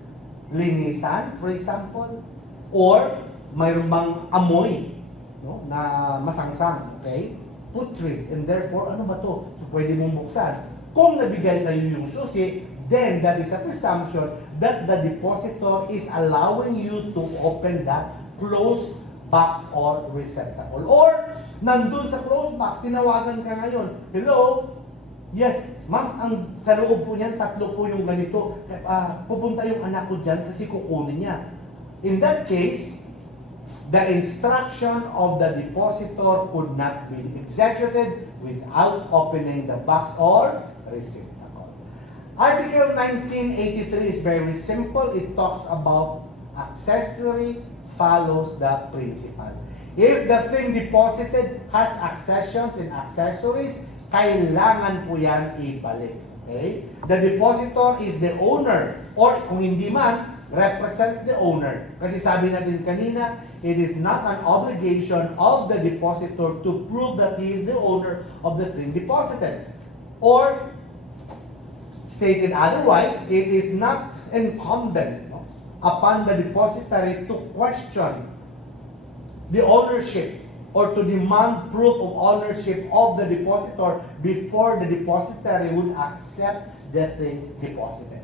Linisan, for example, or mayroong bang amoy, no, na masangsang, okay? Putrid, and therefore, ano ba to? So, pwede mong buksan. Kung nabigay sa iyo yung susi, then that is a presumption that the depositor is allowing you to open that closed box or receptacle. Or, nandun sa closed box, tinawagan ka ngayon, hello? Yes, ma'am, ang sa loob po niyan, 3 po yung ganito. Pupunta yung anak ko dyan kasi kukunin niya. In that case, the instruction of the depositor could not be executed without opening the box or receipt. Article 1983 is very simple. It talks about accessory follows the principal. If the thing deposited has accessions and accessories, kailangan po yan ibalik. Okay? The depositor is the owner, or kung hindi man, represents the owner. Kasi sabi natin kanina, it is not an obligation of the depositor to prove that he is the owner of the thing deposited. Or, stated otherwise, it is not incumbent upon the depositary to question the ownership or to demand proof of ownership of the depositor before the depositary would accept the thing deposited.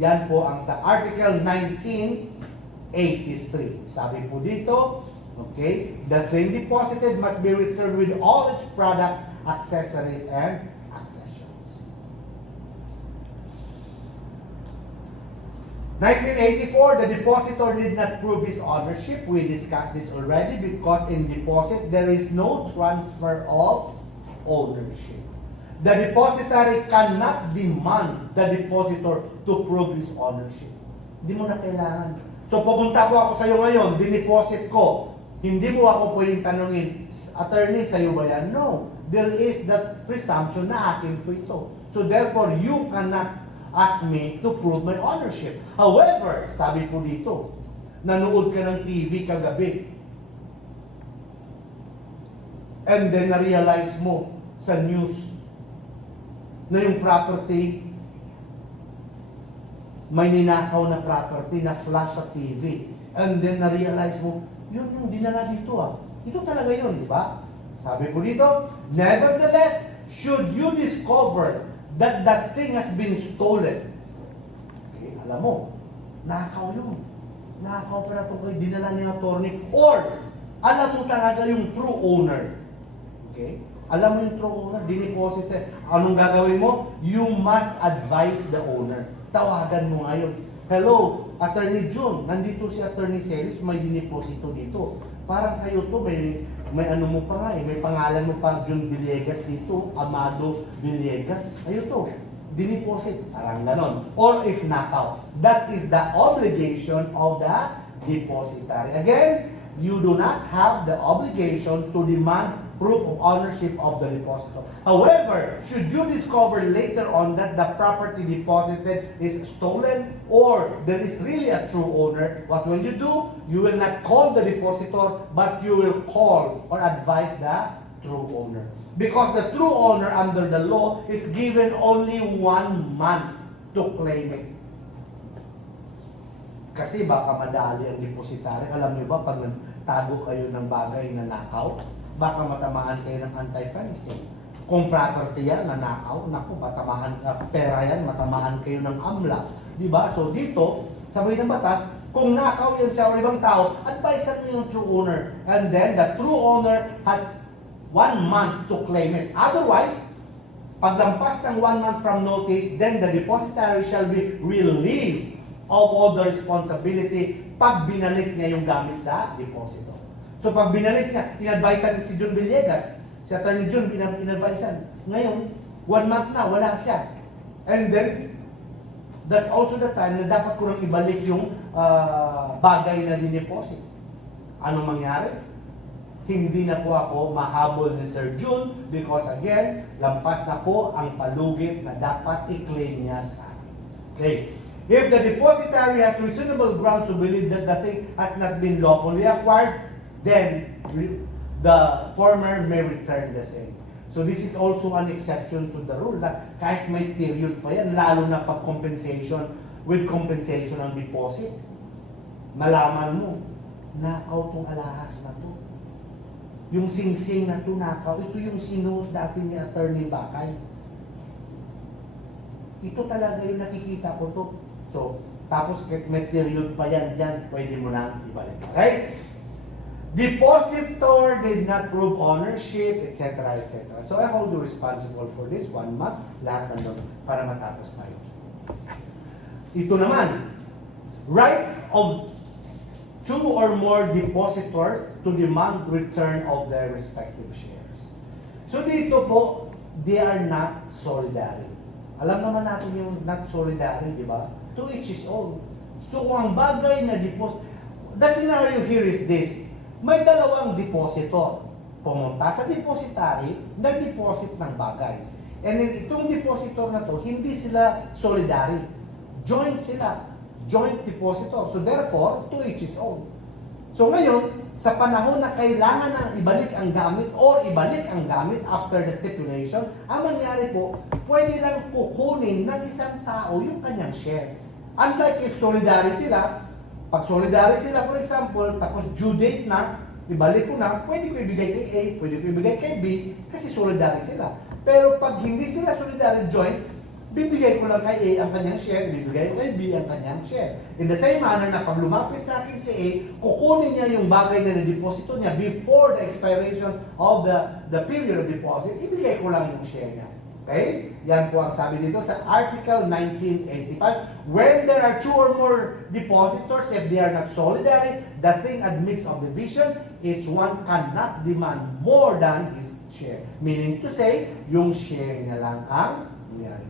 Yan po ang sa Article 1983. Sabi po dito, okay, the thing deposited must be returned with all its products, accessories, and accessions. 1984, the depositor did not prove his ownership. We discussed this already because in deposit, there is no transfer of ownership. The depositary cannot demand the depositor to prove his ownership. Hindi mo na kailangan. So, pupunta po ako sa iyo ngayon, dineposit ko. Hindi mo ako pwedeng tanungin, attorney, sa iyo ba yan? No. There is that presumption na akin po ito. So, therefore, you cannot ask me to prove my ownership. However, sabi po dito, nanood ka ng TV kagabi. And then, na-realize mo sa news na yung property, may ninakaw na property na flash sa TV. And then na-realize mo, yun yung dinala dito ah. Ito talaga yun, di ba? Sabi po dito, nevertheless, should you discover that that thing has been stolen, okay, alam mo, nakaw yun. Nakaw pala ito kayo, dinala ni attorney. Or, alam mo talaga yung true owner. Okay? Alam mo yung true owner, dineposit sa... Anong gagawin mo? You must advise the owner. Tawagan mo ngayon. Hello, Attorney June, nandito si Attorney Celis, may dineposito dito. Parang sa'yo to, may ano mo pa nga eh, may pangalan mo pa, June Villegas dito, Amado Villegas. Sa'yo to, dineposit. Parang ganon. Or if knockout. That is the obligation of the depositary. Again, you do not have the obligation to demand proof of ownership of the depositor. However, should you discover later on that the property deposited is stolen or there is really a true owner, what will you do? You will not call the depositor, but you will call or advise the true owner. Because the true owner under the law is given only 1 month to claim it. Kasi baka madali ang depositary. Alam niyo ba, pag nagtago kayo ng bagay na nakaw, baka matamaan kayo ng anti-financing. Kung property yan, nanakaw, naku, matamaan ka, pera yan, matamaan kayo ng AMLA. Diba? So dito, sabi ng batas, kung nakaw yan sa ibang tao, advisean mo yung true owner. And then, the true owner has 1 month to claim it. Otherwise, paglampas ng 1 month from notice, then the depositary shall be relieved of all the responsibility pag binalik niya yung gamit sa deposito. So pag binalik niya, inadvisean si June Villegas, si Attorney June, inadvisean. Ngayon, 1 month na, wala siya. And then, that's also the time na dapat ko nang ibalik yung bagay na dineposit. Anong mangyari? Hindi na po ako mahabol ni Sir June because again, lampas na po ang palugit na dapat i-claim niya sa akin. Okay. If the depositary has reasonable grounds to believe that the thing has not been lawfully acquired, then the former may return the same. So this is also an exception to the rule na kahit may period pa yan, lalo na pag compensation, with compensation ang deposit, malaman mo, nakaw tong alahas na to. Yung sing-sing na to nakaw, ito yung sinuot dati ni Attorney Bakay. Ito talaga yung nakikita ko to. So, tapos may period pa yan dyan, pwede mo na ibalik. Okay? Depositor did not prove ownership, etc., etc. So I hold you responsible for this 1 month, lahat ng para matapos tayo. Ito naman, right of two or more depositors to demand return of their respective shares. So dito po, they are not solidary. Alam naman natin yung not solidary, di ba? To each his own. So kung ang bagay na deposit, the scenario here is this. May dalawang depositor. Pumunta sa depositary, nag-deposit ng bagay. And then itong depositor na to, hindi sila solidary. Joint sila. Joint depositor. So therefore, to each his own. So ngayon, sa panahon na kailangan na ibalik ang gamit or ibalik ang gamit after the stipulation, ang mangyari po, pwede lang kukunin ng isang tao yung kanyang share. Unlike if solidary sila, pag solidary sila for example, tapos due date na, ibalik ko na, pwede ko ibigay kay A, pwede ko ibigay kay B, kasi solidary sila. Pero pag hindi sila solidary joint, bibigay ko lang kay A ang kanyang share, bibigay ko kay B ang kanyang share. In the same manner na pag lumapit sa akin si A, kukunin niya yung bagay na na-deposito niya before the expiration of the period of deposit, ibigay ko lang yung share niya. Okay? Yan po ang sabi dito sa Article 1985. When there are two or more depositors, if they are not solidary, the thing admits of division, each one cannot demand more than his share. Meaning to say, yung share niya lang ang nangyari.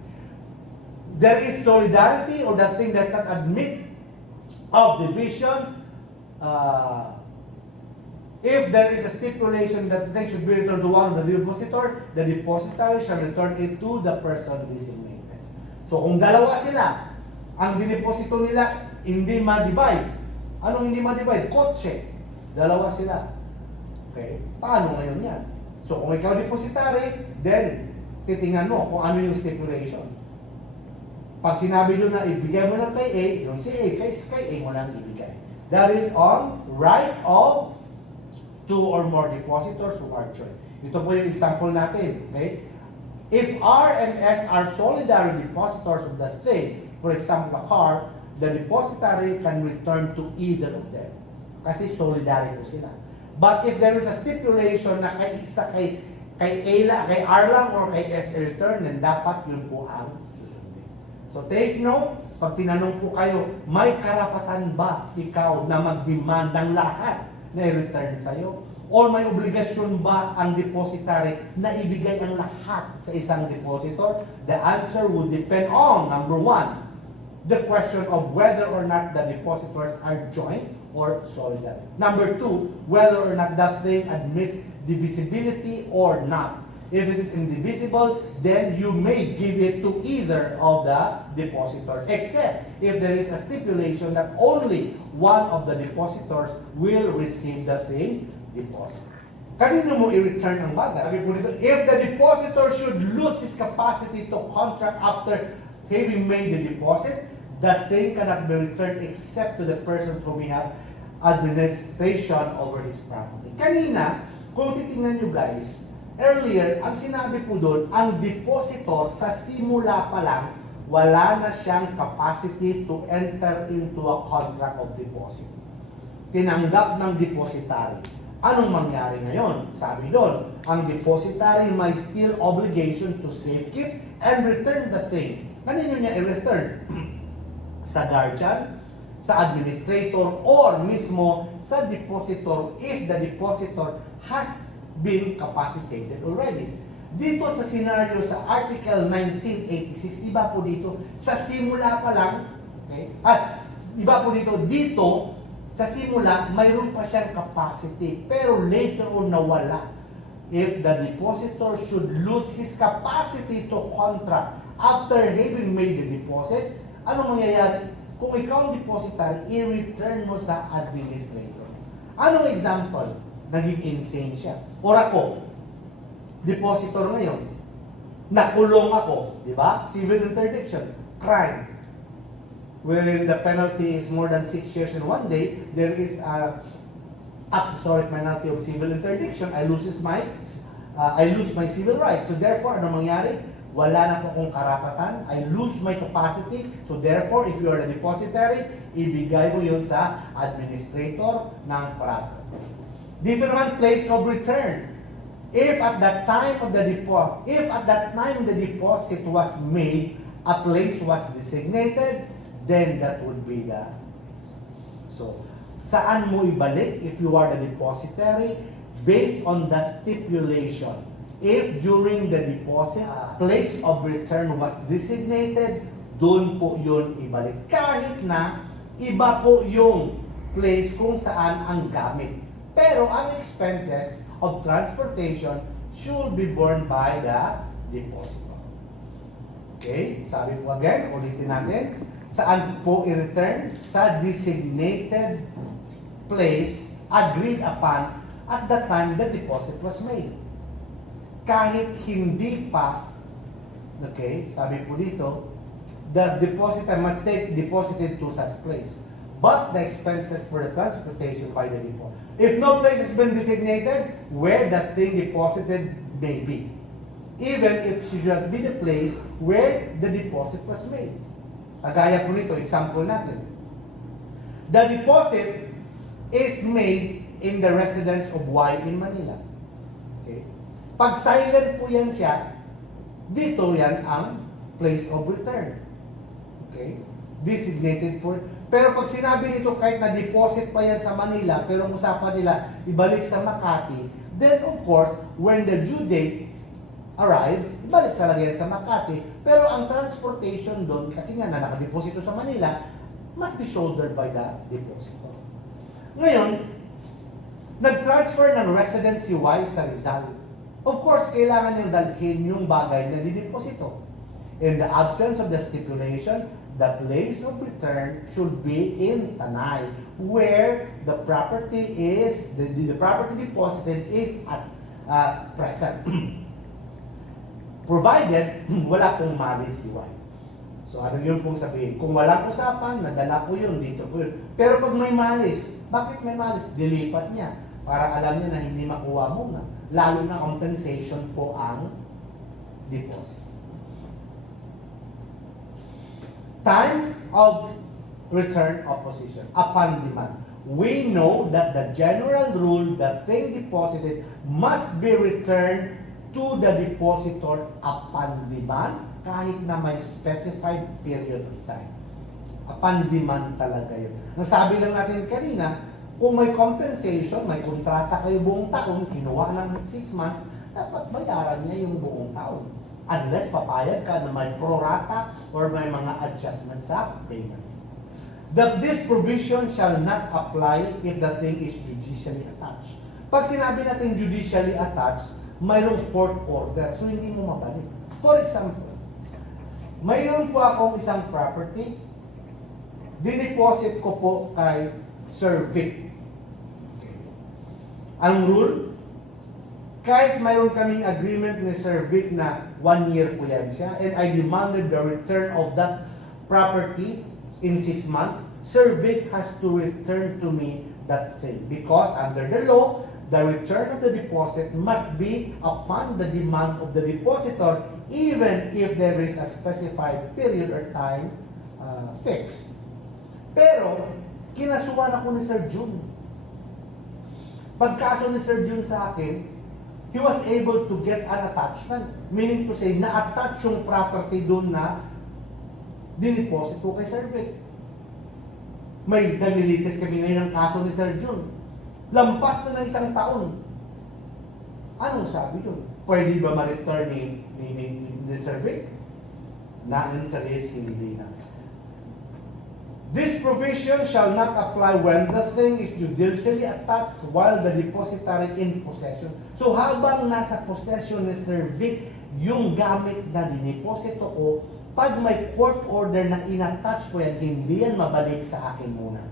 There is solidarity or the thing does not admit of division. If there is a stipulation that the thing should be returned to one of the depositor, the depository shall return it to the person designated. So kung dalawa sila, ang dineposito nila hindi ma-divide. Anong hindi ma-divide? Kotse. Dalawa sila. Okay? Paano ngayon yan? So kung ikaw depositary, then titingnan mo kung ano yung stipulation. Pag sinabi nyo na ibigay mo lang kay A, yung si A, kay A mo lang ibigay. That is on right of two or more depositors who are joint. Ito po yung example natin. Okay? If R and S are solidary depositors of the thing, for example, a car, the depositary can return to either of them. Kasi solidary po sila. But if there is a stipulation na kay isa kay R lang or kay S return, then dapat yun po ang susundin. So take note, pag tinanong po kayo, may karapatan ba ikaw na mag-demand ng lahat na i-return sa'yo? Or may obligasyon ba ang depositary na ibigay ang lahat sa isang depositor? The answer will depend on, number one, the question of whether or not the depositors are joint or solidary. Number two, whether or not that thing admits divisibility or not. If it is indivisible, then you may give it to either of the depositors, except if there is a stipulation that only one of the depositors will receive the thing deposit. Kanino mo i-return ang bagay? Sabi po dito, if the depositor should lose his capacity to contract after having made the deposit, the thing cannot be returned except to the person who may have administration over his property. Kanina, kung titingnan nyo guys, earlier, ang sinabi po doon, ang depositor sa simula pa lang, wala na siyang capacity to enter into a contract of deposit. Tinanggap ng depositary. Anong mangyari ngayon? Sabi doon, ang depositary may still obligation to safekeep and return the thing. Kanino niya i-return? Sa guardian, sa administrator, or mismo sa depositor if the depositor has been capacitated already. Dito sa scenario sa Article 1986, iba po dito, sa simula pa lang, okay? At iba po dito, sa simula, mayroon pa siyang capacity, pero later on nawala. If the depositor should lose his capacity to contract after having made the deposit, ano mangyayari? Kung ikaw ang depositary, i-return mo sa administrator. Anong example? Naging insane siya. Or ako, depositor ngayon, nakulong ako, di ba? Civil interdiction, crime. Wherein the penalty is more than 6 years and 1 day, there is a accessory penalty of civil interdiction. I lose my civil rights. So therefore, ano mangyari? Wala na po akong karapatan. I lose my capacity. So therefore, if you are the depositary, ibigay mo yun sa administrator ng property. Dito naman, place of return. If at that time the deposit was made, a place was designated, then that would be the place. So, Saan mo ibalik if you are the depositary? Based on the stipulation. If during the deposit, place of return was designated, doon po yun ibalik. Kahit na iba po yung place kung saan ang gamit. Pero ang expenses of transportation should be borne by the depositor. Okay? Sabi po again, ulitin natin. Saan po i-return? Sa designated place agreed upon at the time the deposit was made. Kahit hindi pa, okay, sabi po dito, the depositor must take deposited to such place. But the expenses for the transportation by the depot. If no place has been designated, where that thing deposited may be. Even if it should not be the place where the deposit was made. Kagaya po nito, example natin. The deposit is made in the residence of Y in Manila. Okay? Pag silent po yan siya, dito yan ang place of return. Okay? Designated for. Pero pag sinabi nito kahit na deposit pa yan sa Manila, pero ang usapan nila ibalik sa Makati, then of course, when the due date arrives, ibalik talaga yan sa Makati. Pero ang transportation doon, kasi nga na nakadeposito sa Manila, must be shouldered by the depositor. Ngayon, nag-transfer ng resident si Y sa Rizal. Of course, kailangan niyang dalhin yung bagay na dineposito. In the absence of the stipulation, the place of return should be in Tanay, where the property is, the property deposited is at present. Provided, wala pong mali si Y. So ano yun pong sabihin? Kung walang usapan, nadala po yun, dito po yun. Pero pag may malis, bakit may malis? Dilipat niya para alam niya na hindi makuha muna. Lalo na compensation po ang deposit. Time of return of possession upon demand. We know that the general rule, the thing deposited must be returned to the depositor upon demand, kahit na may specified period of time. Upon demand talaga yun. Nasabi lang natin kanina, kung may compensation, may kontrata kayo buong taon, kinuha ng 6 months, dapat bayaran niya yung buong taon. Unless papayag ka na may prorata or may mga adjustments sa payment. This provision shall not apply if the thing is judicially attached. Pag sinabi natin judicially attached, mayroong court order, so hindi mo mabalik. For example, mayroon po akong isang property, dineposit ko po kay Sir Vic. Ang rule, kahit mayroon kaming agreement ni Sir Vic na 1 year po yan siya, and I demanded the return of that property in 6 months, Sir Vic has to return to me that thing. Because under the law, the return of the deposit must be upon the demand of the depositor, even if there is a specified period or time fixed. Pero, kinasuhan ako ni Sir Jun. Pagkaso ni Sir Jun sa akin, he was able to get an attachment. Meaning to say, na-attach yung property doon na dineposit ko kay Sir Vic. May nalilitis kami ngayon ng kaso ni Sir Jun. Lampas na ng 1 taon. Anong sabi doon? Pwede ba ma-return ni Sir Vic? Naan sa list, hindi na. This provision shall not apply when the thing is judicially attached while the depositary in possession. So habang nasa possession ni Sir Vic yung gamit na dineposito ko, pag may court order na inattach ko yan, hindi yan mabalik sa akin muna.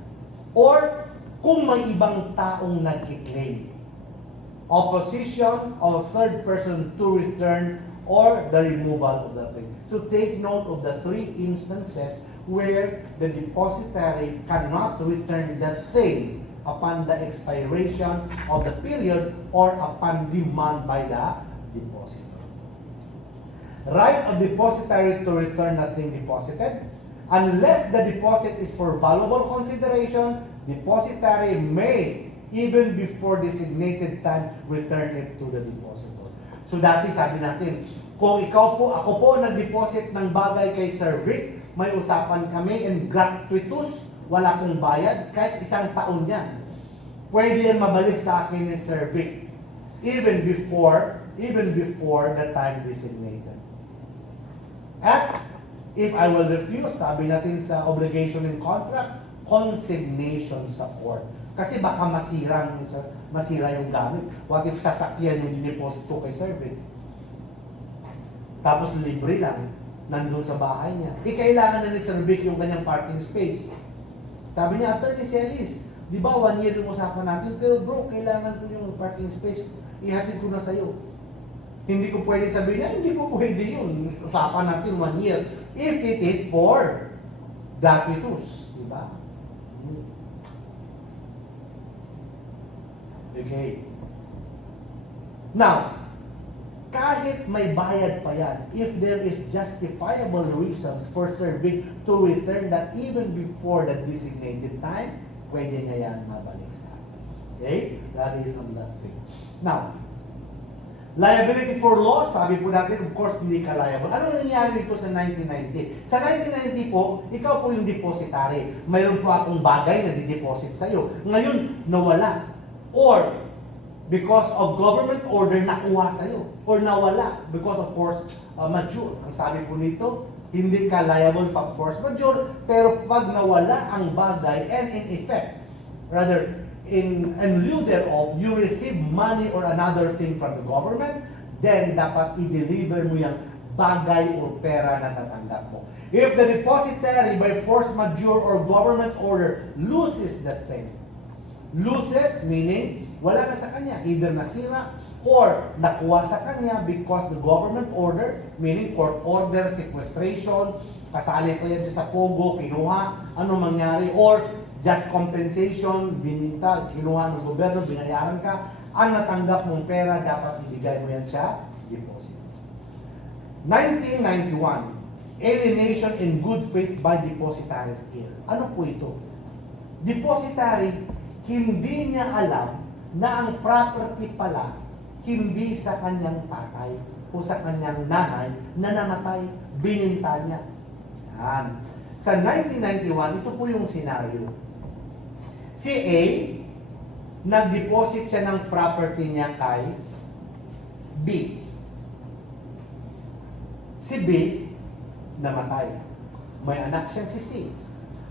Or kung may ibang taong nag-claim, opposition of a third person to return or the removal of the thing. So take note of the 3 instances where the depositary cannot return the thing upon the expiration of the period or upon demand by the depositor. Right of depositary to return the thing deposited. Unless the deposit is for valuable consideration, depositary may, even before designated time, return it to the depositor. So dati sabi natin, kung ako po nag-deposit ng bagay kay Sir Vic, may usapan kami and gratuitous wala kong bayad, kahit isang taon yan, pwede yan mabalik sa akin ni Sir Vic. Even before the time designated. At if I will refuse, sabi natin sa obligation and contracts, consignation sa court. Kasi baka masira yung gamit. What if sasakyan yung dineposit ko kay Sir Vic? Tapos libre lang, nandun sa bahay niya. Kailangan na ni Sir Vic yung kanyang parking space. Sabi niya, Attorney Celis, di ba 1 year yung usapan natin? Pero bro, kailangan ko yung parking space. Ihatid ko na sa'yo. Hindi ko pwede sabihin na, hindi ko pwede yun. Usapan natin 1 year. If it is for gratuitous. Di ba? Okay. Now, kahit may bayad pa yan, if there is justifiable reasons for Sir Vic to return that even before the designated time, pwede niya yan mabalik sa akin. Okay? That is on that thing. Now, liability for loss, sabi po natin, of course, hindi ka liable. Ano nangyari dito sa 1990? Sa 1990 po, ikaw po yung depositary. Mayroon po akong bagay na dideposit sa'yo. Ngayon, nawala. Or, because of government order, nakuha sa'yo. Or nawala. Because of force majeure. Ang sabi po nito, hindi ka liable pag force majeure, pero pag nawala ang bagay, and in effect, rather, in lieu thereof, you receive money or another thing from the government, then dapat i-deliver mo yung bagay o pera na natanggap mo. If the depositary by force majeure or government order loses the thing, loses meaning wala na sa kanya, either nasira or nakuha sa kanya because the government order, meaning court order, sequestration, kasali pa yan siya sa pogo, kinuha, ano mangyari, or just compensation, bininta, kinuha ng gobyerno, binayaran ka, ang natanggap mong pera, dapat ibigay mo yan siya, deposit. 1991, alienation in good faith by depositaries here. Ano po ito? Depositary, hindi niya alam na ang property pala hindi sa kanyang tatay o sa kanyang nanay na namatay, bininta niya. Yan. Sa 1991, ito po yung scenario. Si A, nag-deposit siya ng property niya kay B. Si B, namatay. May anak siyang si C.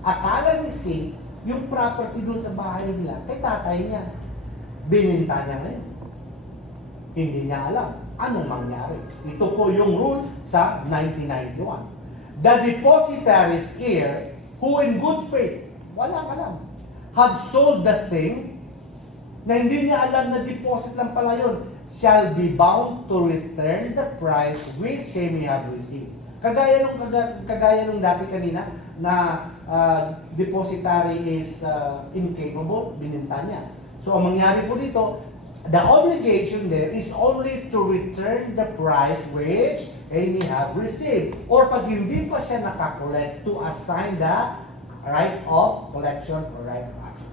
Akala ni C, yung property dun sa bahay nila, kay tatay niya. Bininta niya ngayon. Hindi niya alam anong mangyari. Ito po yung rule sa 1991. The depositary's heir, who in good faith, walang alam, have sold the thing, na hindi niya alam na deposit lang pala yun, shall be bound to return the price which he may have received. Kagaya nung dati kanina, na depositary is incapable, bininta niya. So, ang mangyari po dito, the obligation there is only to return the price which he may have received. Or pag hindi pa siya nakakollect, to assign the right of collection or right of action.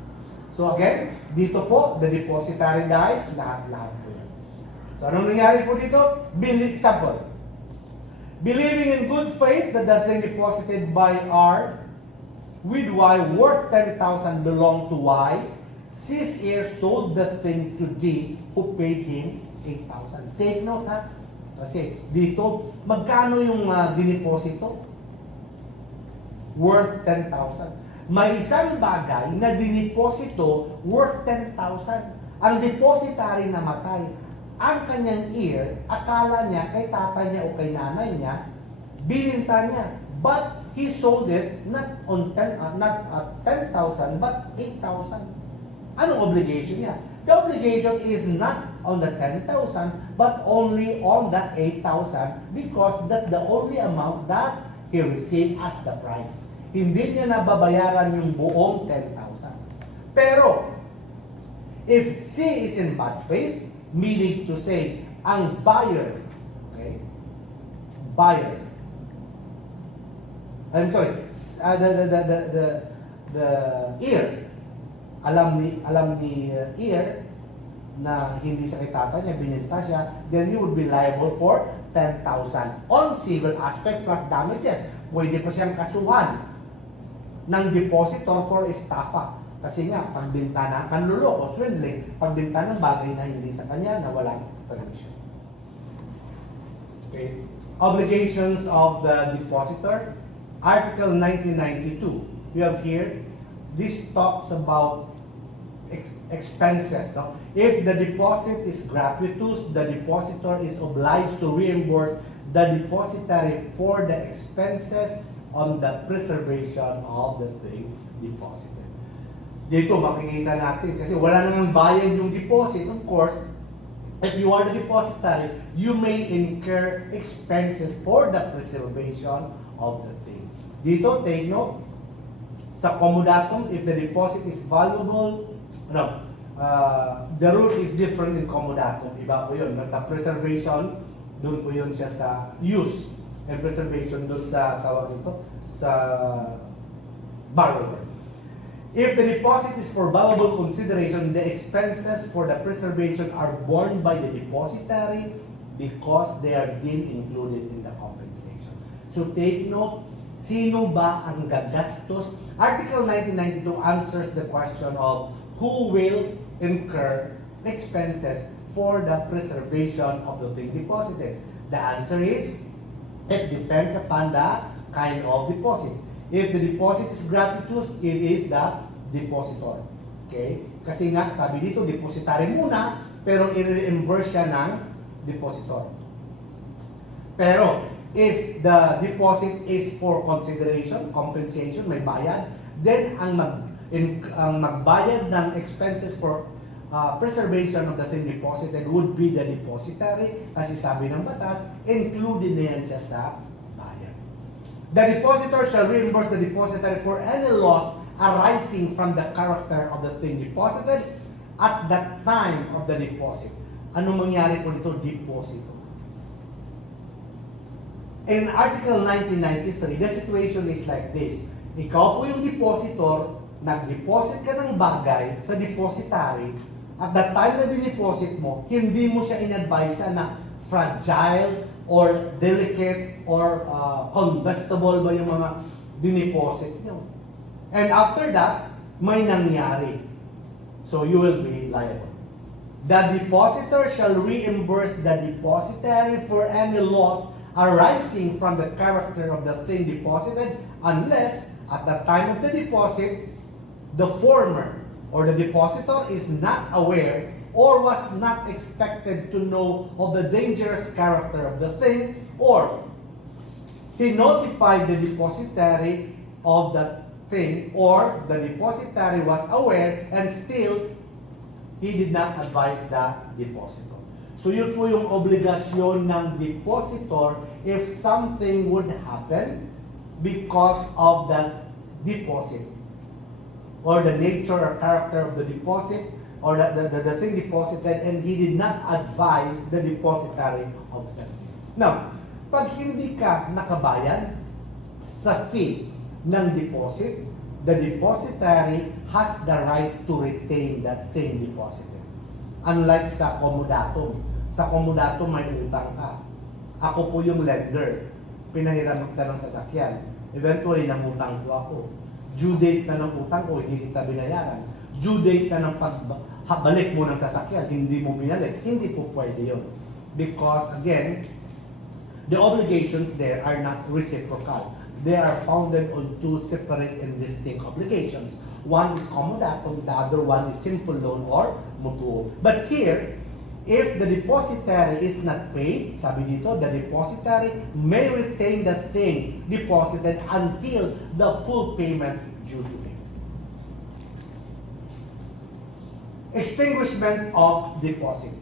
So again, dito po, the depositary guys, lahat-lahat po yan. So anong nangyari po dito? Example, believing in good faith that the thing deposited by R with Y worth 10,000 belong to Y, C's heir sold the thing to D who paid him 8,000. Take note ha. Kasi dito, magkano yung dineposito? Worth 10,000. May isang bagay na dineposito worth 10,000. Ang depositary namatay. Ang kanyang heir, akala niya kay tatay niya o kay nanay niya, bininta niya. But he sold it not at 10,000 but 8,000. Anong obligation niya? The obligation is not on the 10,000 but only on the 8,000 because that's the only amount that he received as the price. Hindi niya nababayaran yung buong 10,000. Pero, if C is in bad faith, meaning to say, ang buyer, okay, I'm sorry, the heir, alam ni heir na hindi sa kitata niya, bininta siya, then he would be liable for 10,000 on civil aspect plus damages. Pwede pa siyang kasuhan ng depositor for estafa. Kasi nga, pagbenta ng panluloko, swindling, pagbenta ng bagay na hindi sa kanya na walang permission. Okay. Obligations of the depositor. Article 1992. We have here, this talks about expenses. No? If the deposit is gratuitous, the depositor is obliged to reimburse the depositary for the expenses on the preservation of the thing deposited. Dito makikita natin kasi wala nang bayad yung deposit. Of course, if you are the depositary, you may incur expenses for the preservation of the thing. Dito, take note, sa comodatum, if the deposit is valuable, the rule is different in comodatum. Iba po yun. Basta preservation, doon po yun siya sa use. And preservation doon sa tawag ito, sa borrower. If the deposit is for valuable consideration, the expenses for the preservation are borne by the depositary because they are deemed included in the compensation. So take note, sino ba ang gagastos? Article 1992 answers the question of who will incur expenses for the preservation of the thing deposited. The answer is, it depends upon the kind of deposit. If the deposit is gratuitous, it is the depositor. Okay? Kasi nga, sabi dito, depositary muna, pero i-reimburse siya ng depositor. Pero, if the deposit is for consideration, compensation, may bayad, then ang magbayad ng expenses for preservation of the thing deposited would be the depositary, kasi sabi ng batas, included na yan siya sa bayad. The depositor shall reimburse the depositary for any loss arising from the character of the thing deposited at the time of the deposit. Anong mangyari po nito? Deposito. In Article 1993, the situation is like this. Ikaw po yung depositor, nag-deposit ka ng bagay sa depositary, at the time na dineposit mo, hindi mo siya in-advise na fragile or delicate or combustible ba yung mga dineposit nyo. And after that, may nangyari. So you will be liable. The depositor shall reimburse the depositary for any loss arising from the character of the thing deposited unless at the time of the deposit, the former or the depositor is not aware or was not expected to know of the dangerous character of the thing, or he notified the depositary of that thing, or the depositary was aware and still he did not advise the depositor. So yun po yung obligasyon ng depositor if something would happen because of that deposit or the nature or character of the deposit or the thing deposited, and he did not advise the depositary of something. Now, pag hindi ka nakabayan sa fee ng deposit, the depositary has the right to retain that thing deposited. Unlike sa comodatum. Sa comodatum may utang ka. Ako po yung lender. Pinahiram kita ng sasakyan. Eventually, nangutang po ako. Due date na ng utang ko, hindi kita binayaran. Due date na ng pagbalik mo ng sasakyan, hindi mo binalik. Hindi po pwede yun. Because again, the obligations there are not reciprocal. They are founded on two separate and distinct obligations. One is comodatum, the other one is simple loan or mutuo. But here, if the depositary is not paid, sabi dito, the depositary may retain the thing deposited until the full payment due to him. Extinguishment of deposit.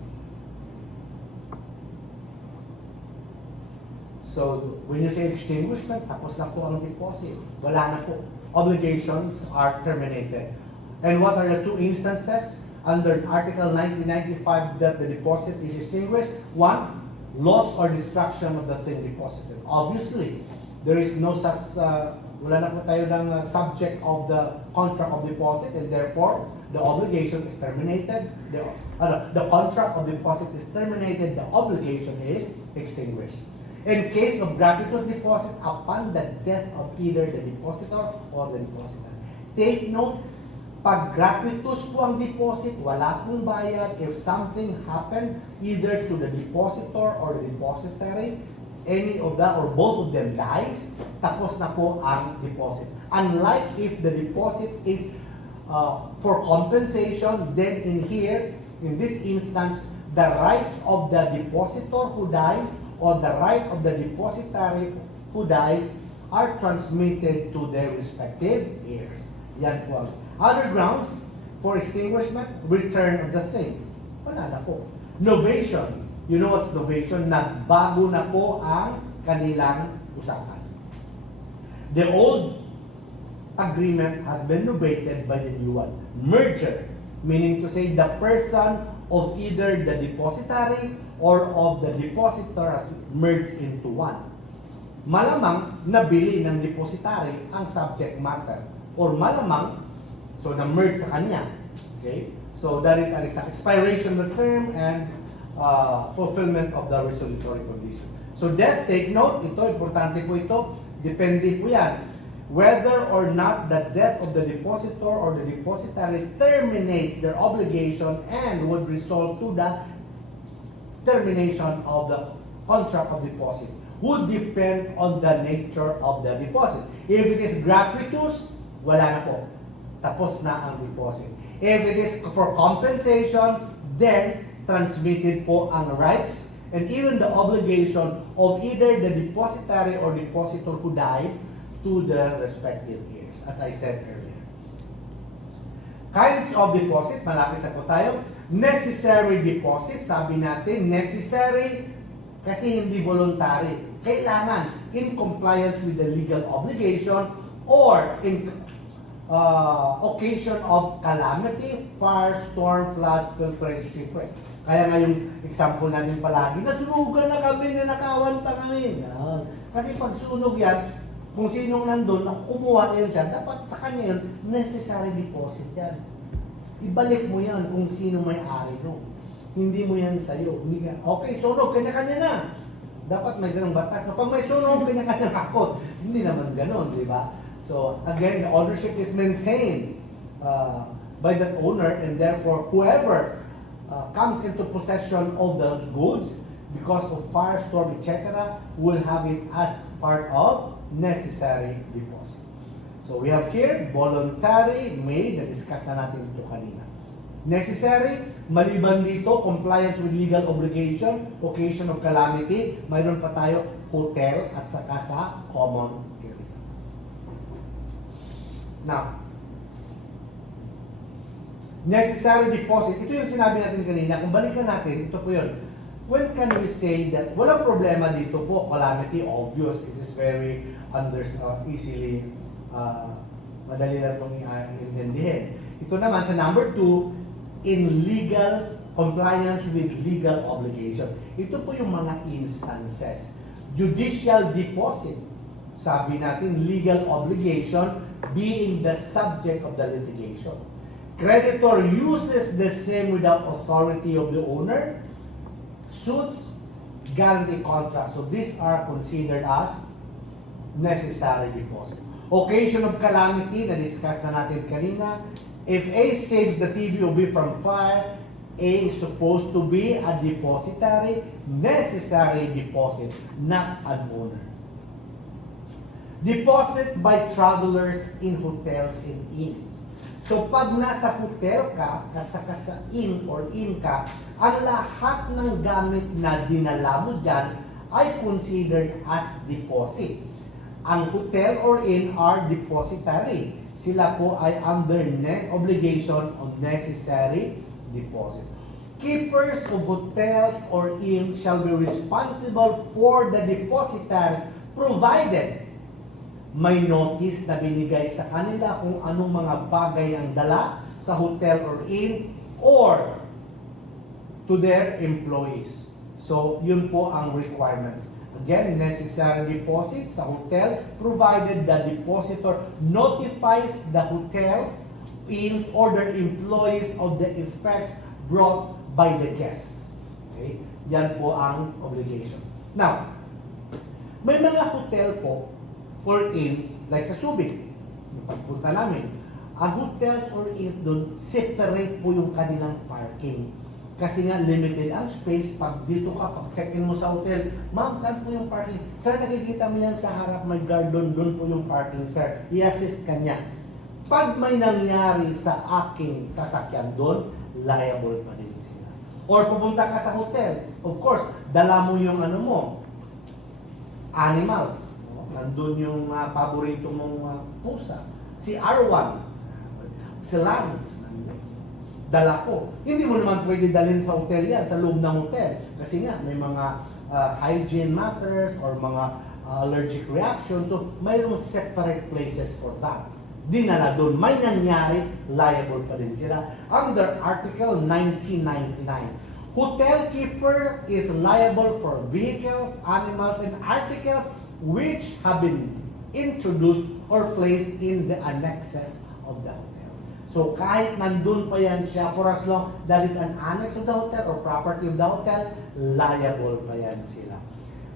So, when you say extinguishment, tapos na po ang deposit. Wala na po. Obligations are terminated. And what are the two instances under Article 1995 that the deposit is extinguished? One, loss or destruction of the thing deposited. Obviously, there is no such, wala na po tayo ng subject of the contract of deposit, and therefore, the obligation is terminated. The contract of deposit is terminated, the obligation is extinguished. In case of gratuitous deposit upon the death of either the depositor or the depositor. Take note, pag gratuitous po ang deposit, wala pong bayad. If something happened either to the depositor or the depository, any of that or both of them dies, tapos na po ang deposit. Unlike if the deposit is for compensation, then in here, in this instance, the rights of the depositor who dies or the right of the depositary who dies are transmitted to their respective heirs. Yan po. Other grounds for extinguishment, return of the thing. Wala na po. Novation. You know what's novation? Nagbago na po ang kanilang usapan. The old agreement has been novated by the new one. Merger, meaning to say the person of either the depositary or of the depositor has merged into one. Malamang nabili ng depositary ang subject matter or malamang so na-merge sa kanya. Okay? So that is an expiration of the term and fulfillment of the resolutory condition. So death, take note, ito, importante po ito, depende po yan. Whether or not the death of the depositor or the depositary terminates their obligation and would result to the termination of the contract of deposit would depend on the nature of the deposit. If it is gratuitous, wala na po. Tapos na ang deposit. If it is for compensation, then transmitted po ang rights and even the obligation of either the depositary or depositor who died to the respective heirs, as I said earlier. Kinds of deposit, malapit na po tayo. Necessary deposit, sabi natin, necessary kasi hindi voluntary. Kailangan in compliance with the legal obligation or in occasion of calamity, fire, storm, floods, pilferage, shipwreck. Kaya nga yung example natin palagi, nasunugan na kami, nanakawan pa kami. Kasi pag sunog yan, kung sinong nandun, kumuha yan siya, dapat sa kanya yun, necessary deposit yan. Ibalik mo yan kung sino may-ari no. Hindi mo yan sa'yo. Hindi ka, okay, sunog, kanya-kanya na. Dapat may ganong batas. Pag may sunog, kanya-kanya kakot. Hindi naman ganon, di ba? So, again, the ownership is maintained by that owner and therefore, whoever comes into possession of those goods because of fire, storm, etc., will have it as part of necessary deposit. So we have here, voluntary, made, na-discuss na natin ito kanina. Necessary, maliban dito, compliance with legal obligation, occasion of calamity, mayroon pa tayo hotel at saka sa common area. Now, necessary deposit, ito yung sinabi natin kanina, kung balikan natin, ito po yun. When can we say that walang problema dito po, calamity, obvious, it is very easily madali lang itong i-intindihin. Ito naman sa number 2, in legal compliance with legal obligation. Ito po yung mga instances. Judicial deposit, sabi natin legal obligation being the subject of the litigation. Creditor uses the same without authority of the owner. Suits, guarantee contracts. So these are considered as necessary deposit. Occasion of calamity, na-discuss na natin kanina. If A saves the TV or B from fire, A is supposed to be a depositary, necessary deposit, not an owner. Deposit by travelers in hotels and inns. So pag nasa hotel ka at saka sa inn or inn ka, ang lahat ng gamit na dinala mo dyan ay considered as deposit. Ang hotel or inn are depositary. Sila po ay under obligation of necessary deposit. Keepers of hotels or inn shall be responsible for the depositaries provided may notice na binigay sa kanila kung anong mga bagay ang dala sa hotel or inn or to their employees. So, yun po ang requirements. Again, necessary deposit sa hotel provided the depositor notifies the hotels, inns, or their employees of the effects brought by the guests. Okay? Yan po ang obligation. Now, May mga hotel po or inns, like sa Subic, yung pagpunta namin, ang hotels or inns doon, separate po yung kanilang parking. Kasi nga limited ang space. Pag dito ka, pag check-in mo sa hotel, ma'am, saan po yung parking? Sir, nakikita mo yan sa harap, may guard doon po yung parking, sir. I-assist ka niya. Pag may nangyari sa aking sasakyan doon, liable pa din sila. Or pupunta ka sa hotel, of course, dala mo yung ano mo, animals. Nandun yung paborito mong pusa. Si R1, si Lance, dala ko. Hindi mo naman pwede dalhin sa hotel yan, sa loob ng hotel. Kasi nga, may mga hygiene matters or mga allergic reaction. So, mayroong separate places for that. Dinala doon. May nangyari, liable pa din sila. Under Article 1999, hotel keeper is liable for vehicles, animals, and articles which have been introduced or placed in the annexes of the hotel. So kahit nandun pa yan siya, for as long that is an annex of the hotel or property of the hotel, liable pa yan sila.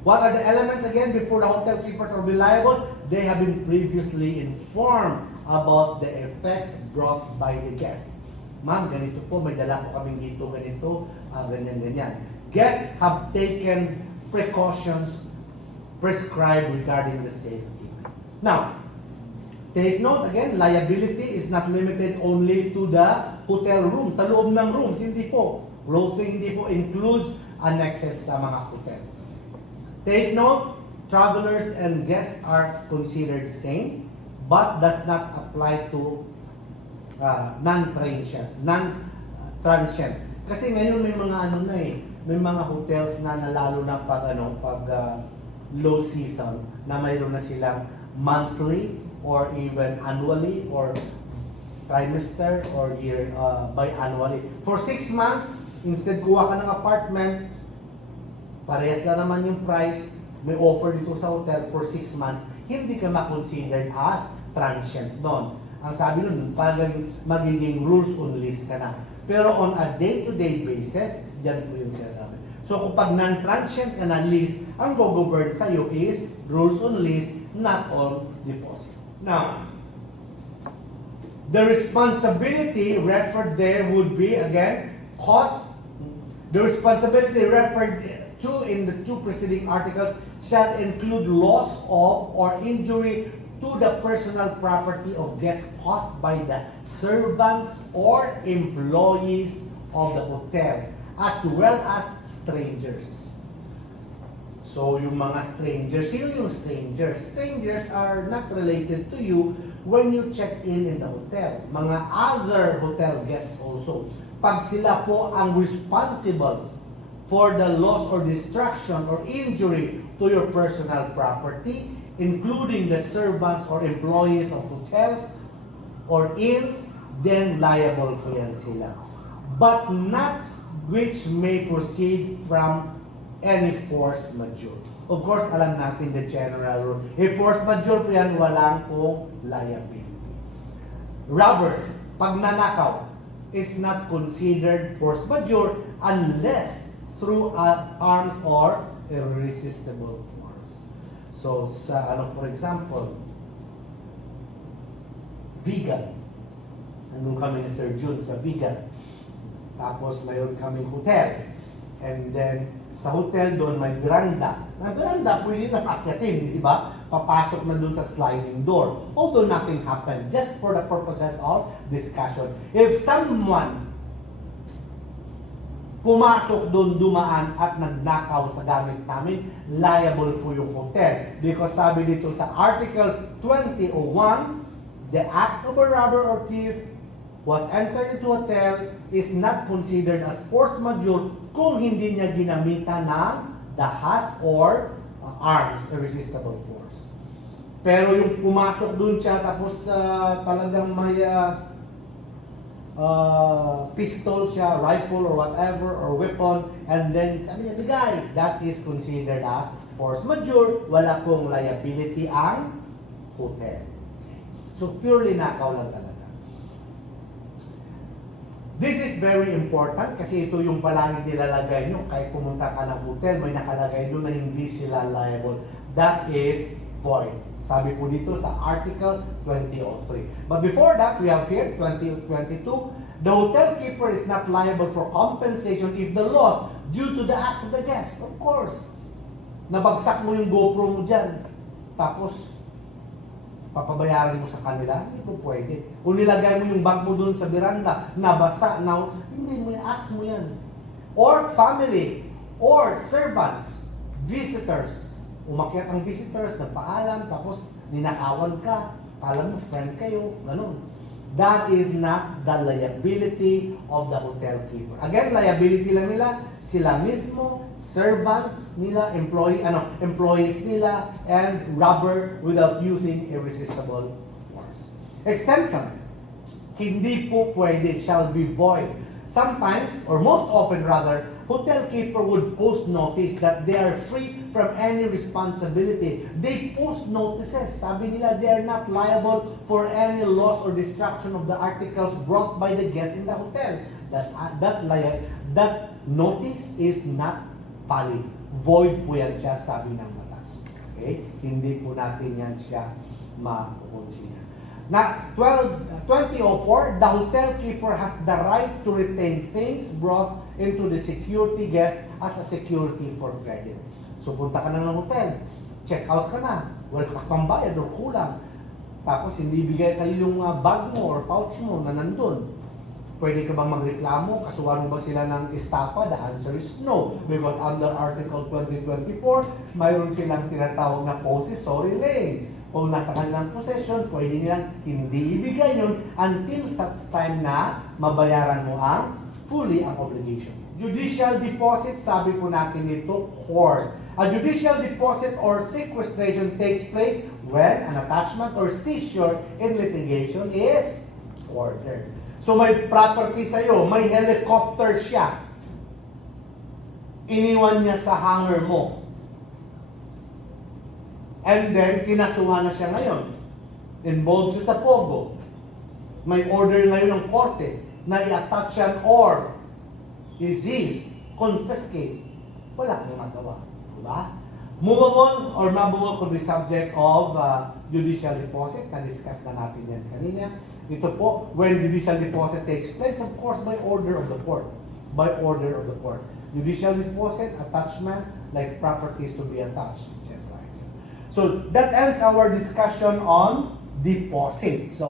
What are the elements again before the hotel keepers are liable? They have been previously informed about the effects brought by the guest. Ma'am, ganito po, may dala po kaming dito, ganito, ganyan. Guests have taken precautions prescribed regarding the safety. Now, take note again, liability is not limited only to the hotel room. Sa loob ng rooms, hindi po. Clothing hindi po includes annexes sa mga hotel. Take note, travelers and guests are considered same, but does not apply to non-transient. Kasi ngayon may mga may mga hotels na lalo na pag low season na mayroon na silang monthly or even annually or trimester or year biannually. For 6 months, instead kuha ka ng apartment, parehas na naman yung price, may offer dito sa hotel for 6 months, hindi ka ma-considered as transient doon. Ang sabi nun, magiging rules on lease ka na. Pero on a day-to-day basis, dyan po yung sinasabi. So kung pag non-transient ka na lease, ang go-govern sa'yo is rules on lease, not on deposit. Now, the responsibility referred there would be, again, cost. The responsibility referred to in the 2 preceding articles shall include loss of or injury to the personal property of guests caused by the servants or employees of the hotels, as well as strangers. So, yung mga strangers, sino yung strangers? Strangers are not related to you when you check in the hotel. Mga other hotel guests also. Pag sila po ang responsible for the loss or destruction or injury to your personal property, including the servants or employees of hotels or inns, then liable po yan sila. But not which may proceed from any force majeure. Of course, alam natin the general rule. If force majeure po yan, walang po liability. Robbery, pag nanakaw, it's not considered force majeure unless through arms or irresistible force. So, sa for example, vegan. Nandun kami ni Sir Jun sa vegan. Tapos mayroon kaming hotel. And then, sa hotel doon may veranda. Na veranda, pwede na akyatin, di ba? Papasok na doon sa sliding door. Although nothing happened, just for the purposes of discussion. If someone pumasok doon, dumaan at nagnakaw sa gamit namin, liable po yung hotel. Because sabi dito sa Article 2001, the act of a robber or thief was entered into hotel is not considered as force majeure kung hindi niya ginamitan ng dahas or arms, irresistible force. Pero yung pumasok dun siya tapos talagang may pistol siya, rifle or whatever, or weapon, and then sabi niya, bigay, that is considered as force majeure, wala pong liability ang hotel. So purely nakaw lang talaga. This is very important kasi ito yung palagi nilalagay nyo. Kahit pumunta ka ng hotel, may nakalagay doon na hindi sila liable. that is void. Sabi po dito sa Article 2003. But before that, we have here 2022, the hotel keeper is not liable for compensation if the loss due to the acts of the guest. Of course, nabagsak mo yung GoPro mo dyan, tapos papabayaran mo sa kanila, hindi po pwede. Kung nilagay mo yung bag mo dun sa veranda, nabasa, hindi mo yung acts mo yan. Or family, or servants, visitors. Umakyat ang visitors, nagpaalam, tapos ninakawan ka, kala mo friend kayo, ganun. That is not the liability of the hotel keeper. Again, liability lang nila, sila mismo, servants nila, employees nila, and robber without using irresistible force. Exemption. Hindi po pwede, shall be void. Sometimes, or most often rather, hotel keeper would post notice that they are free from any responsibility. They post notices. Sabi nila, they are not liable for any loss or destruction of the articles brought by the guests in the hotel. That notice is not valid. Void po yan siya, sabi ng batas. Okay? Hindi po natin yan siya makukonsider. Na 2004, the hotel keeper has the right to retain things brought into the security guest as a security for credit. So punta ka na ng hotel, check out ka na, wala ka pang bayad o kulang. Tapos hindi bigay sa iyo yung bag mo or pouch mo na nandun. Pwede ka bang magreklamo? Kasuhan mo ba sila ng estafa? The answer is no. Because under Article 2024, mayroon silang tinatawag na possessory lien. Kung nasa kanilang possession, pwede nilang hindi ibigay yun until such time na mabayaran mo fully ang obligation. Judicial deposit, sabi po natin ito, hoard. A judicial deposit or sequestration takes place when an attachment or seizure in litigation is ordered. So may property sa'yo, may helicopter siya. Iniwan niya sa hangar mo. And then, kinasuhan na siya ngayon. Involved siya sa pogo. May order ngayon ng korte na i-attach yan or i-seize, confiscate. Wala kang magawa. Diba? Movable or mobile could be subject of judicial deposit. Na-discuss na natin yan kanina. Ito po, when judicial deposit takes place, of course, by order of the court. By order of the court. Judicial deposit, attachment, like properties to be attached, etc. So that ends our discussion on deposit. So